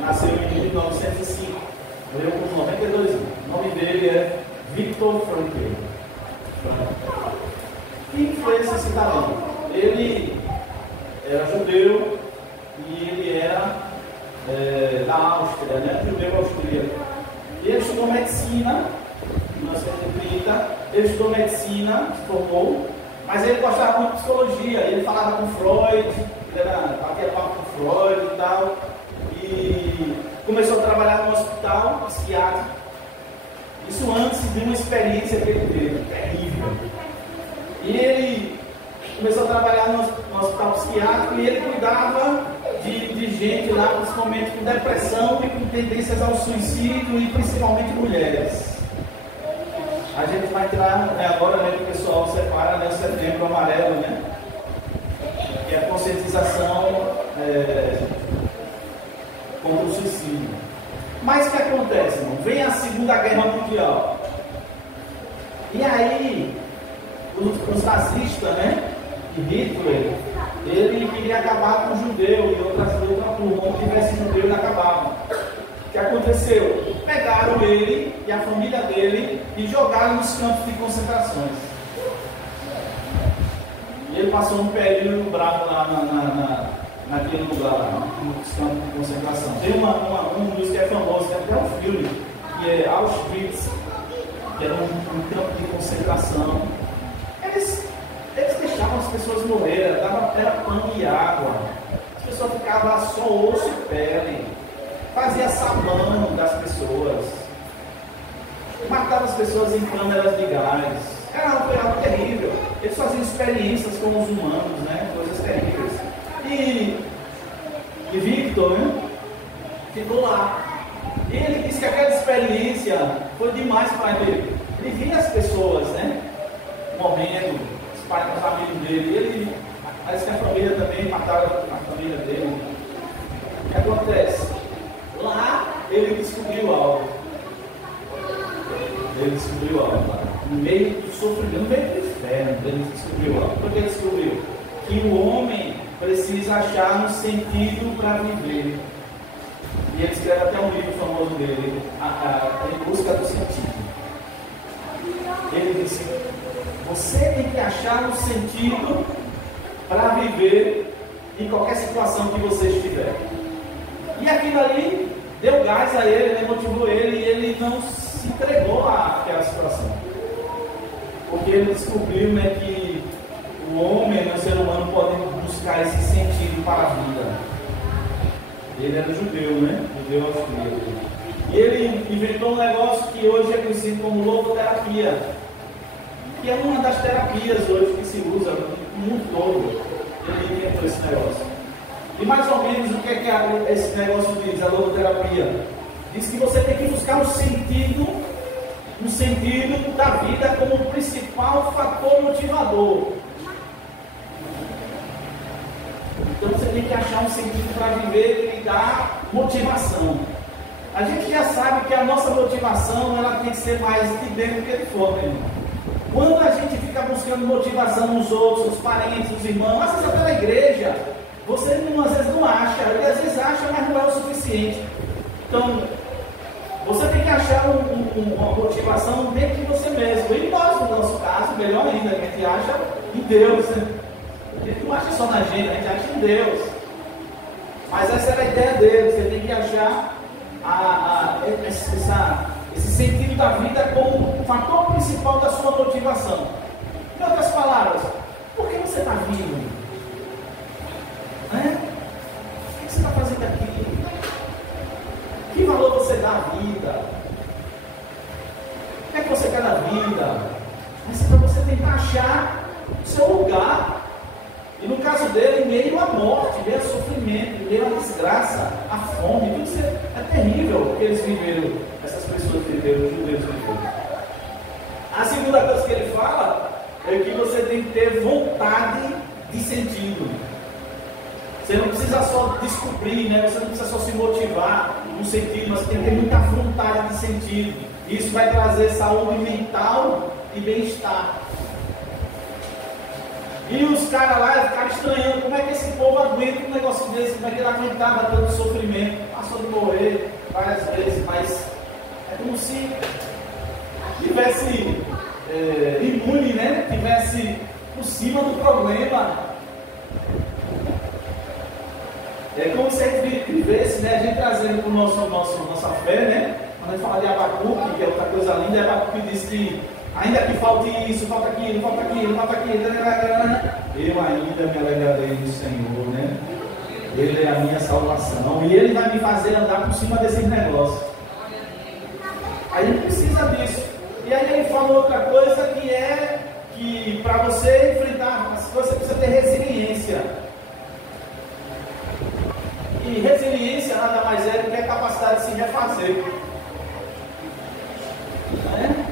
Nasceu em 1905. Morreu com 92 anos. O nome dele é Viktor Frankl. Quem foi esse cidadão? Ele era judeu e ele era da Áustria, né? Judeu austríaco. Ele estudou medicina em 1930. Ele estudou medicina, se formou, mas ele gostava muito de psicologia. Ele falava com Freud, ele batia papo com Freud e tal. E começou a trabalhar no hospital psiquiátrico. Isso antes de uma experiência que ele teve, terrível. E ele começou a trabalhar no hospital psiquiátrico e ele cuidava de gente lá, principalmente com depressão e com tendências ao suicídio e principalmente mulheres. A gente vai entrar, né, agora, né, que o pessoal separa, né, o Setembro Amarelo, né? Que é a conscientização contra o suicídio. Mas o que acontece, irmão? Vem a Segunda Guerra Mundial. E aí, os nazistas, né? E Hitler, ele queria acabar com o judeu e outra turma, onde tivesse judeu, ele acabava. O que aconteceu? Pegaram ele e a família dele e jogaram nos campos de concentrações. E ele passou um período bravo lá naquele lugar, lá, nos campos de concentração. Tem um dos que é famoso, tem até um filme, que é Auschwitz, que era um campo de concentração. Eles deixavam as pessoas morrer, era pano e água. As pessoas ficavam só osso e pele. Fazia sabão das pessoas. Matava as pessoas em câmeras de gás. Foi algo terrível. Eles faziam experiências com os humanos, né? Coisas terríveis. E Victor, né? Ficou lá. E ele disse que aquela experiência foi demais para ele. Ele via as pessoas, né? Morrendo. Os amigos dele, ele, parece que a família também mataram a família dele. O que acontece? Lá ele descobriu algo. Lá. No meio do sofrimento, no meio do inferno, ele descobriu algo. O que ele descobriu? Que o homem precisa achar um sentido para viver. E ele escreve até um livro famoso dele, Em Busca do Sentido. Ele disse: você tem que achar um sentido para viver em qualquer situação que você estiver. E aquilo ali deu gás a ele, né, motivou ele, e ele não se entregou àquela situação. Porque ele descobriu, né, que o homem, né, o ser humano, pode buscar esse sentido para a vida. Ele era judeu, né? Judeu austríaco. E ele inventou um negócio que hoje é conhecido como logoterapia, que é uma das terapias hoje que se usa no mundo todo. Ele inventou esse negócio. E mais ou menos o que é que esse negócio diz, a logoterapia? Diz que você tem que buscar um sentido da vida como o principal fator motivador. Então você tem que achar um sentido para viver que lhe dá motivação. A gente já sabe que a nossa motivação ela tem que ser mais de dentro do que de fora, irmão. Quando a gente fica buscando motivação nos outros, os parentes, os irmãos, às vezes até na igreja, você às vezes não acha, ele às vezes acha, mas não é o suficiente. Então, você tem que achar uma motivação dentro de você mesmo. E nós, no nosso caso, melhor ainda, a gente acha em Deus, né? A gente não acha só na gente, a gente acha em Deus. Mas essa era a ideia dele, você tem que achar esse sentido da vida como o fator principal da sua motivação. Em outras palavras, por que você está vivo? Né? O que você está fazendo aqui? Que valor você dá à vida? O que é que você quer da vida? Mas é para você tentar achar o seu lugar. E no caso dele, em meio à morte, em meio ao sofrimento, em meio à desgraça, à fome, tudo isso é terrível o que eles viveram, essas pessoas viveram, os judeus viveram. A segunda coisa que ele fala é que você tem que ter vontade de sentido. Você não precisa só descobrir, né? Você não precisa só se motivar no sentido, mas tem que ter muita vontade de sentido. Isso vai trazer saúde mental e bem-estar. E os caras lá ficaram estranhando como é que esse povo aguenta um negócio desse, como é que ele aguentava tanto sofrimento. Passou de morrer várias vezes, mas é como se tivesse imune, né? Tivesse por cima do problema. É como se a gente vivesse, né? A gente trazendo para nossa fé, né? Quando a gente fala de Abacuque, que é outra coisa linda, Abacuque diz que ainda que falte isso, falta aquilo, falta aquilo, falta aquilo, eu ainda me alegrarei no Senhor, né? Ele é a minha salvação e Ele vai me fazer andar por cima desses negócios. A gente precisa disso. E aí ele fala outra coisa que é que para você enfrentar as coisas, você precisa ter resiliência. E resiliência nada mais é do que a capacidade de se refazer. Né?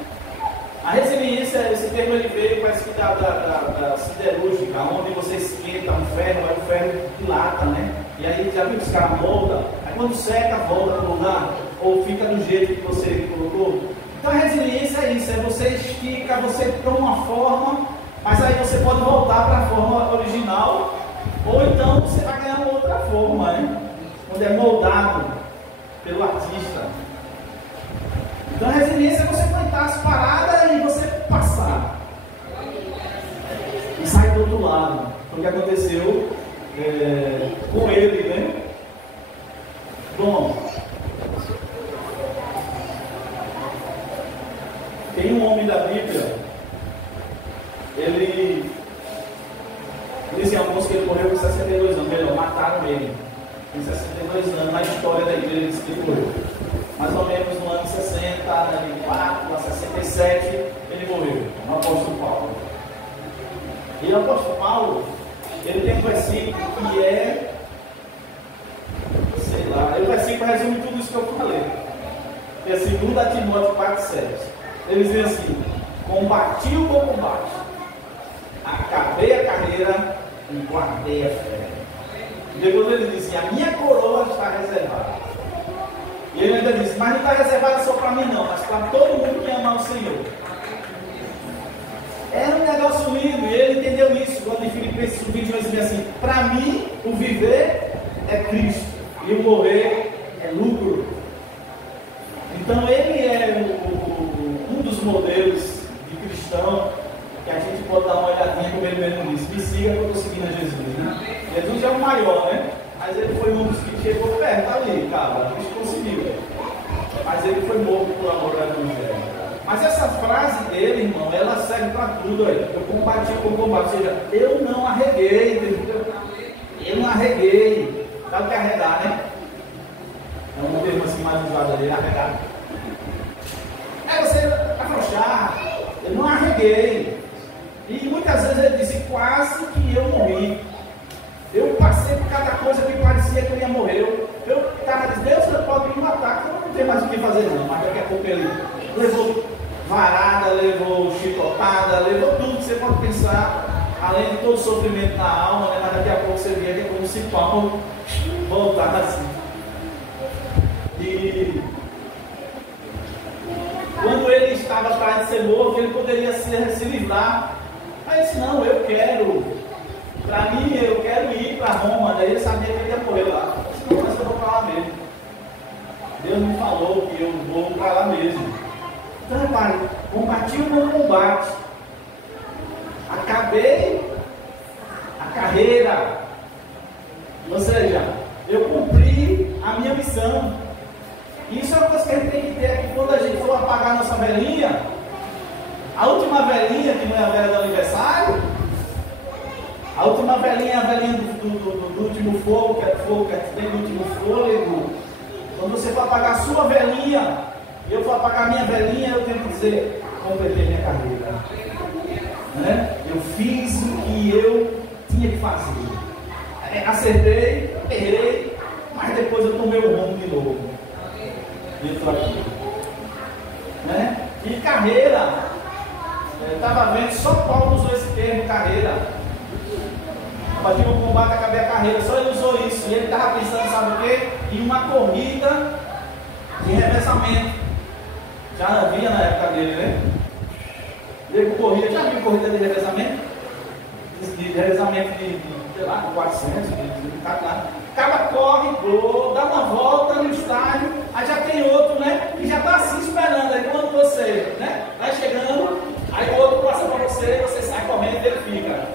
A resiliência, esse termo ele veio, parece que da siderúrgica, onde você esquenta um ferro, aí o ferro dilata, né? E aí já viu que os caras moldam, aí quando seca, volta para o lugar, ou fica do jeito que você colocou. Então a resiliência é isso, é você estica, você toma uma forma, mas aí você pode voltar para a forma original, ou então você vai ganhar uma outra forma, né? Quando é moldado pelo artista. Então a resiliência é você aguentar as paradas e você passar. E sair do outro lado. Foi o que aconteceu com ele, né? Bom, tem um homem da Bíblia, ele dizem alguns que ele morreu com 62 anos, melhor, mataram ele. Tem 62 anos, na história da igreja diz que ele morreu. Mais ou menos no ano 60, 94, a 67, ele morreu, o apóstolo Paulo. E o apóstolo Paulo, ele tem um versículo que é, sei lá, o versículo resume tudo isso que eu falei. Que é 2 Timóteo 4,7. Ele diz assim: combati o bom combate, acabei a carreira e guardei a fé. E depois ele disse: a minha coroa está reservada. E ele ainda disse: mas não está reservada só para mim não, mas para todo mundo que ama o Senhor. Era um negócio lindo, e ele entendeu isso quando em Filipenses 20 vai dizer assim: para mim o viver é Cristo e o morrer é lucro. Então ele é um dos modelos de cristão que a gente pode dar uma olhadinha, como ele mesmo disse: me siga que eu estou seguindo a Jesus, né? Jesus é o maior, né? Mas ele foi um dos que chegou perto ali, cara, a gente conseguiu. Mas ele foi morto por amor ao Evangelho. Mas essa frase dele, irmão, ela serve para tudo aí. Eu combati com o combate, ou seja, eu não arreguei, entendeu? Eu não arreguei. Sabe o que é arregar, né? É um termo assim mais usado ali, arregar. É você afrouxar. Eu não arreguei. E muitas vezes ele disse: quase que eu morri. Eu passei por cada coisa que parecia que eu ia morrer. O cara disse: Deus, você pode me matar, que eu não tenho mais o que fazer não. Mas daqui a pouco ele levou varada, levou chicotada, levou tudo que você pode pensar, além de todo o sofrimento na alma, né? Mas daqui a pouco você via que é como se Paulo voltar assim. E quando ele estava atrás de ser morto, ele poderia se livrar. Mas disse: não, eu quero. Para mim, eu quero ir para Roma. Daí ele sabia que ele ia morrer lá. Eu disse: não, mas eu vou para lá mesmo. Deus me falou que eu vou para lá mesmo. Então, repare, combati o meu combate. Acabei a carreira. Ou seja, eu cumpri a minha missão. E isso é uma coisa que a gente tem que ter aqui quando a gente for apagar a nossa velhinha. A última velhinha, que não é a velha do aniversário. A última velhinha é a velhinha do último fogo, que é o fogo que tem do último fôlego. Quando você for apagar a sua velhinha, e eu for apagar a minha velhinha, eu tenho que dizer: completei minha carreira. Né? Eu fiz o que eu tinha que fazer. Acertei, errei, mas depois eu tomei o rumo de novo. E eu estou aqui. Né? E carreira, eu estava vendo, só Paulo usou esse termo, carreira. pratica o combate, acabei a carreira. Só ele usou isso. E ele estava pensando, sabe o quê? Em uma corrida de revezamento. Já havia na época dele, né? Ele corria, já viu corrida de revezamento? De revezamento de sei lá, 400, acaba, corre, gol, dá uma volta no estádio, aí já tem outro, né? Que já está assim esperando. Aí quando você, né, vai chegando, aí o outro passa para você, você sai correndo e ele fica.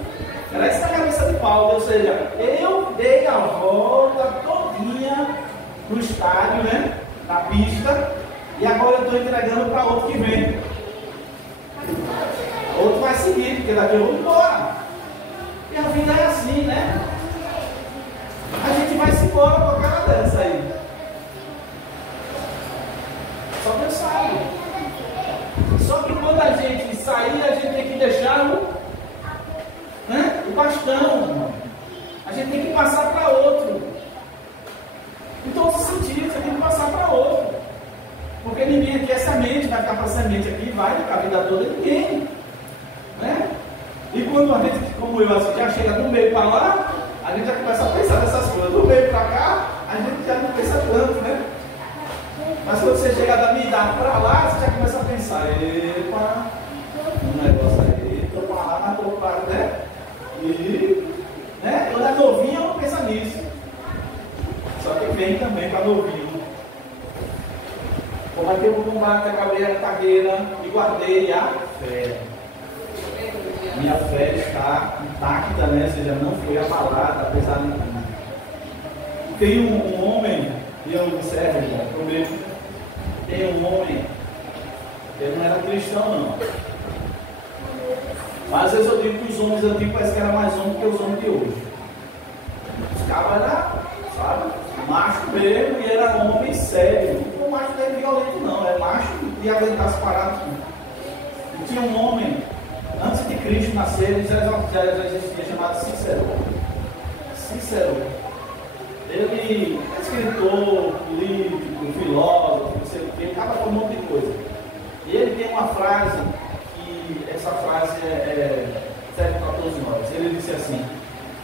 Era isso na cabeça de Paulo, ou seja, eu dei a volta todinha no estádio, né? Na pista, e agora eu estou entregando para outro que vem. Outro vai seguir, porque daqui eu vou embora. E a vida é assim, né? A gente vai se embora com a cara dessa aí. Só Deus sabe. Só que quando a gente sair, a gente tem que deixar o bastão. A gente tem que passar para outro. Em todos os sentidos, a gente tem que passar para outro. Porque ninguém aqui é semente, vai ficar para semente aqui, vai ficar a vida toda, ninguém. Né? E quando a gente, como eu, assim, já chega do meio para lá, a gente já começa a pensar nessas coisas. Do meio para cá, a gente já não pensa tanto, né? Mas quando você chega da minha idade para lá, você já começa a pensar, epa, um negócio aí, estou para lá, mas estou para, né? E, né? Quando é novinho, eu não penso nisso. Só que vem também para novinho. Como é que eu vou combate a carreira e guardei a fé. Minha fé está intacta, né? Ou seja, não foi abalada, apesar de tudo. Tem um homem, e eu observo, tem um homem, ele não era cristão não. Mas às vezes eu digo que os homens antigos parecem que eram mais homens que os homens de hoje. Os caras eram, sabe, macho mesmo, e era homem sério. Não macho não é violento não, é macho de aguentar as paradas. E tinha um homem, antes de Cristo nascer, ele já existia, chamado Cícero. Ele é escritor, político, filósofo, não sei o que, ele acaba com um monte de coisa. E ele tem uma frase, que essa frase serve para todos nós. Ele disse assim: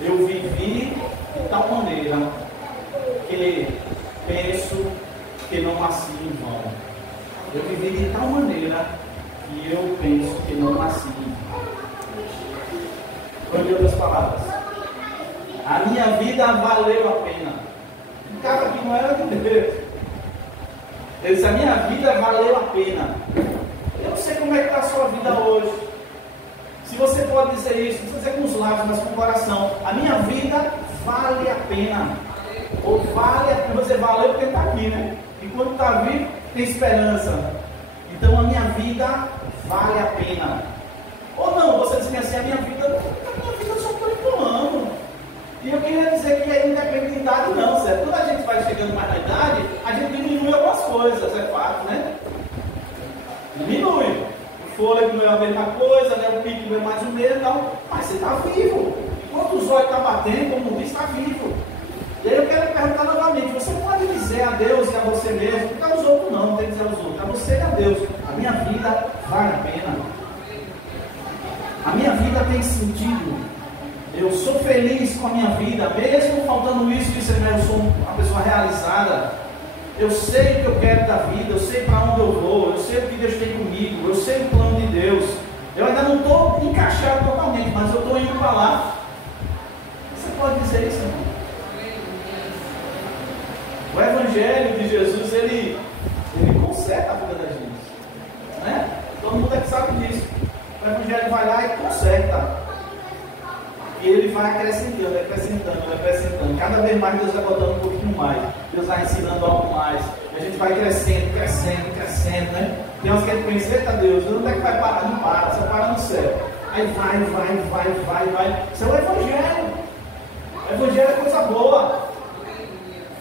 eu vivi de tal maneira que penso que não nasci em vão. Eu vivi de tal maneira que eu penso que não nasci em vão. Em outras palavras, a minha vida valeu a pena. Um cara que não era de Deus. Ele disse: a minha vida valeu a pena. Eu não sei como é que está a sua vida hoje. Se você pode dizer isso, não precisa dizer com os lábios, mas com o coração. A minha vida vale a pena. Ou vale a pena. Você valeu porque está aqui, né? Enquanto está vivo, tem esperança. Então a minha vida vale a pena. Ou não, você diz assim: a minha vida eu só estou empurrando. E eu queria dizer que aí não depende de idade não, certo? Quando a gente vai chegando mais na idade, a gente diminui algumas coisas, é fato, né? Diminui. O fôlego não é a mesma coisa, né? O pico não é mais o mesmo, não. Mas você está vivo. Enquanto os olhos estão batendo, como diz, está vivo. E aí eu quero perguntar novamente: você pode dizer a Deus e a você mesmo, não aos outros não tem que dizer aos outros, a você e a Deus: a minha vida vale a pena. A minha vida tem sentido. Eu sou feliz com a minha vida, mesmo faltando isso, que eu sou uma pessoa realizada. Eu sei o que eu quero da vida, eu sei para onde eu vou, eu sei o que Deus tem comigo, eu sei o plano de Deus. Eu ainda não estou encaixado totalmente, mas eu estou indo para lá. Você pode dizer isso, irmão? O Evangelho de Jesus, ele conserta a vida da gente, né? Todo mundo é que sabe disso. O Evangelho vai lá e conserta. E ele vai acrescentando. Cada vez mais Deus vai botando um pouquinho mais. Deus vai ensinando algo mais. E a gente vai crescendo, né? Tem uns que a gente pensa: eita Deus, onde é que vai parar? Não para, você para no céu. Aí vai. Isso é o Evangelho. O Evangelho é coisa boa.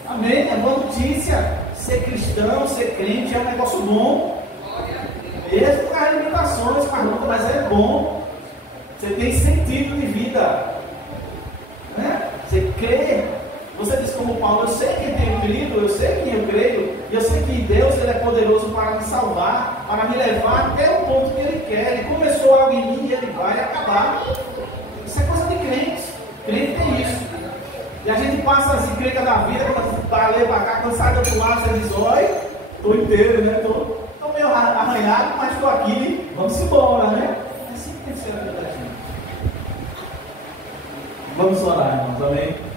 Amém? É boa notícia. Ser cristão, ser crente é um negócio bom. Mesmo com as limitações, mas é bom. Você tem sentido de vida, né? Você crê. Você diz como Paulo: eu sei quem tenho crido, eu sei quem eu creio, e eu sei que Deus, ele é poderoso para me salvar, para me levar até o ponto que Ele quer. Ele começou algo em mim e Ele vai acabar. Isso é coisa de crente. Crente tem isso. E a gente passa assim, crente da vida, quando está ali para cá, quando sai do outro lado, você diz, oi, estou inteiro, né? Estou meio arranhado, mas estou aqui, vamos embora, né? É assim que tem que ser a vida da gente. Vamos orar, irmãos, amém?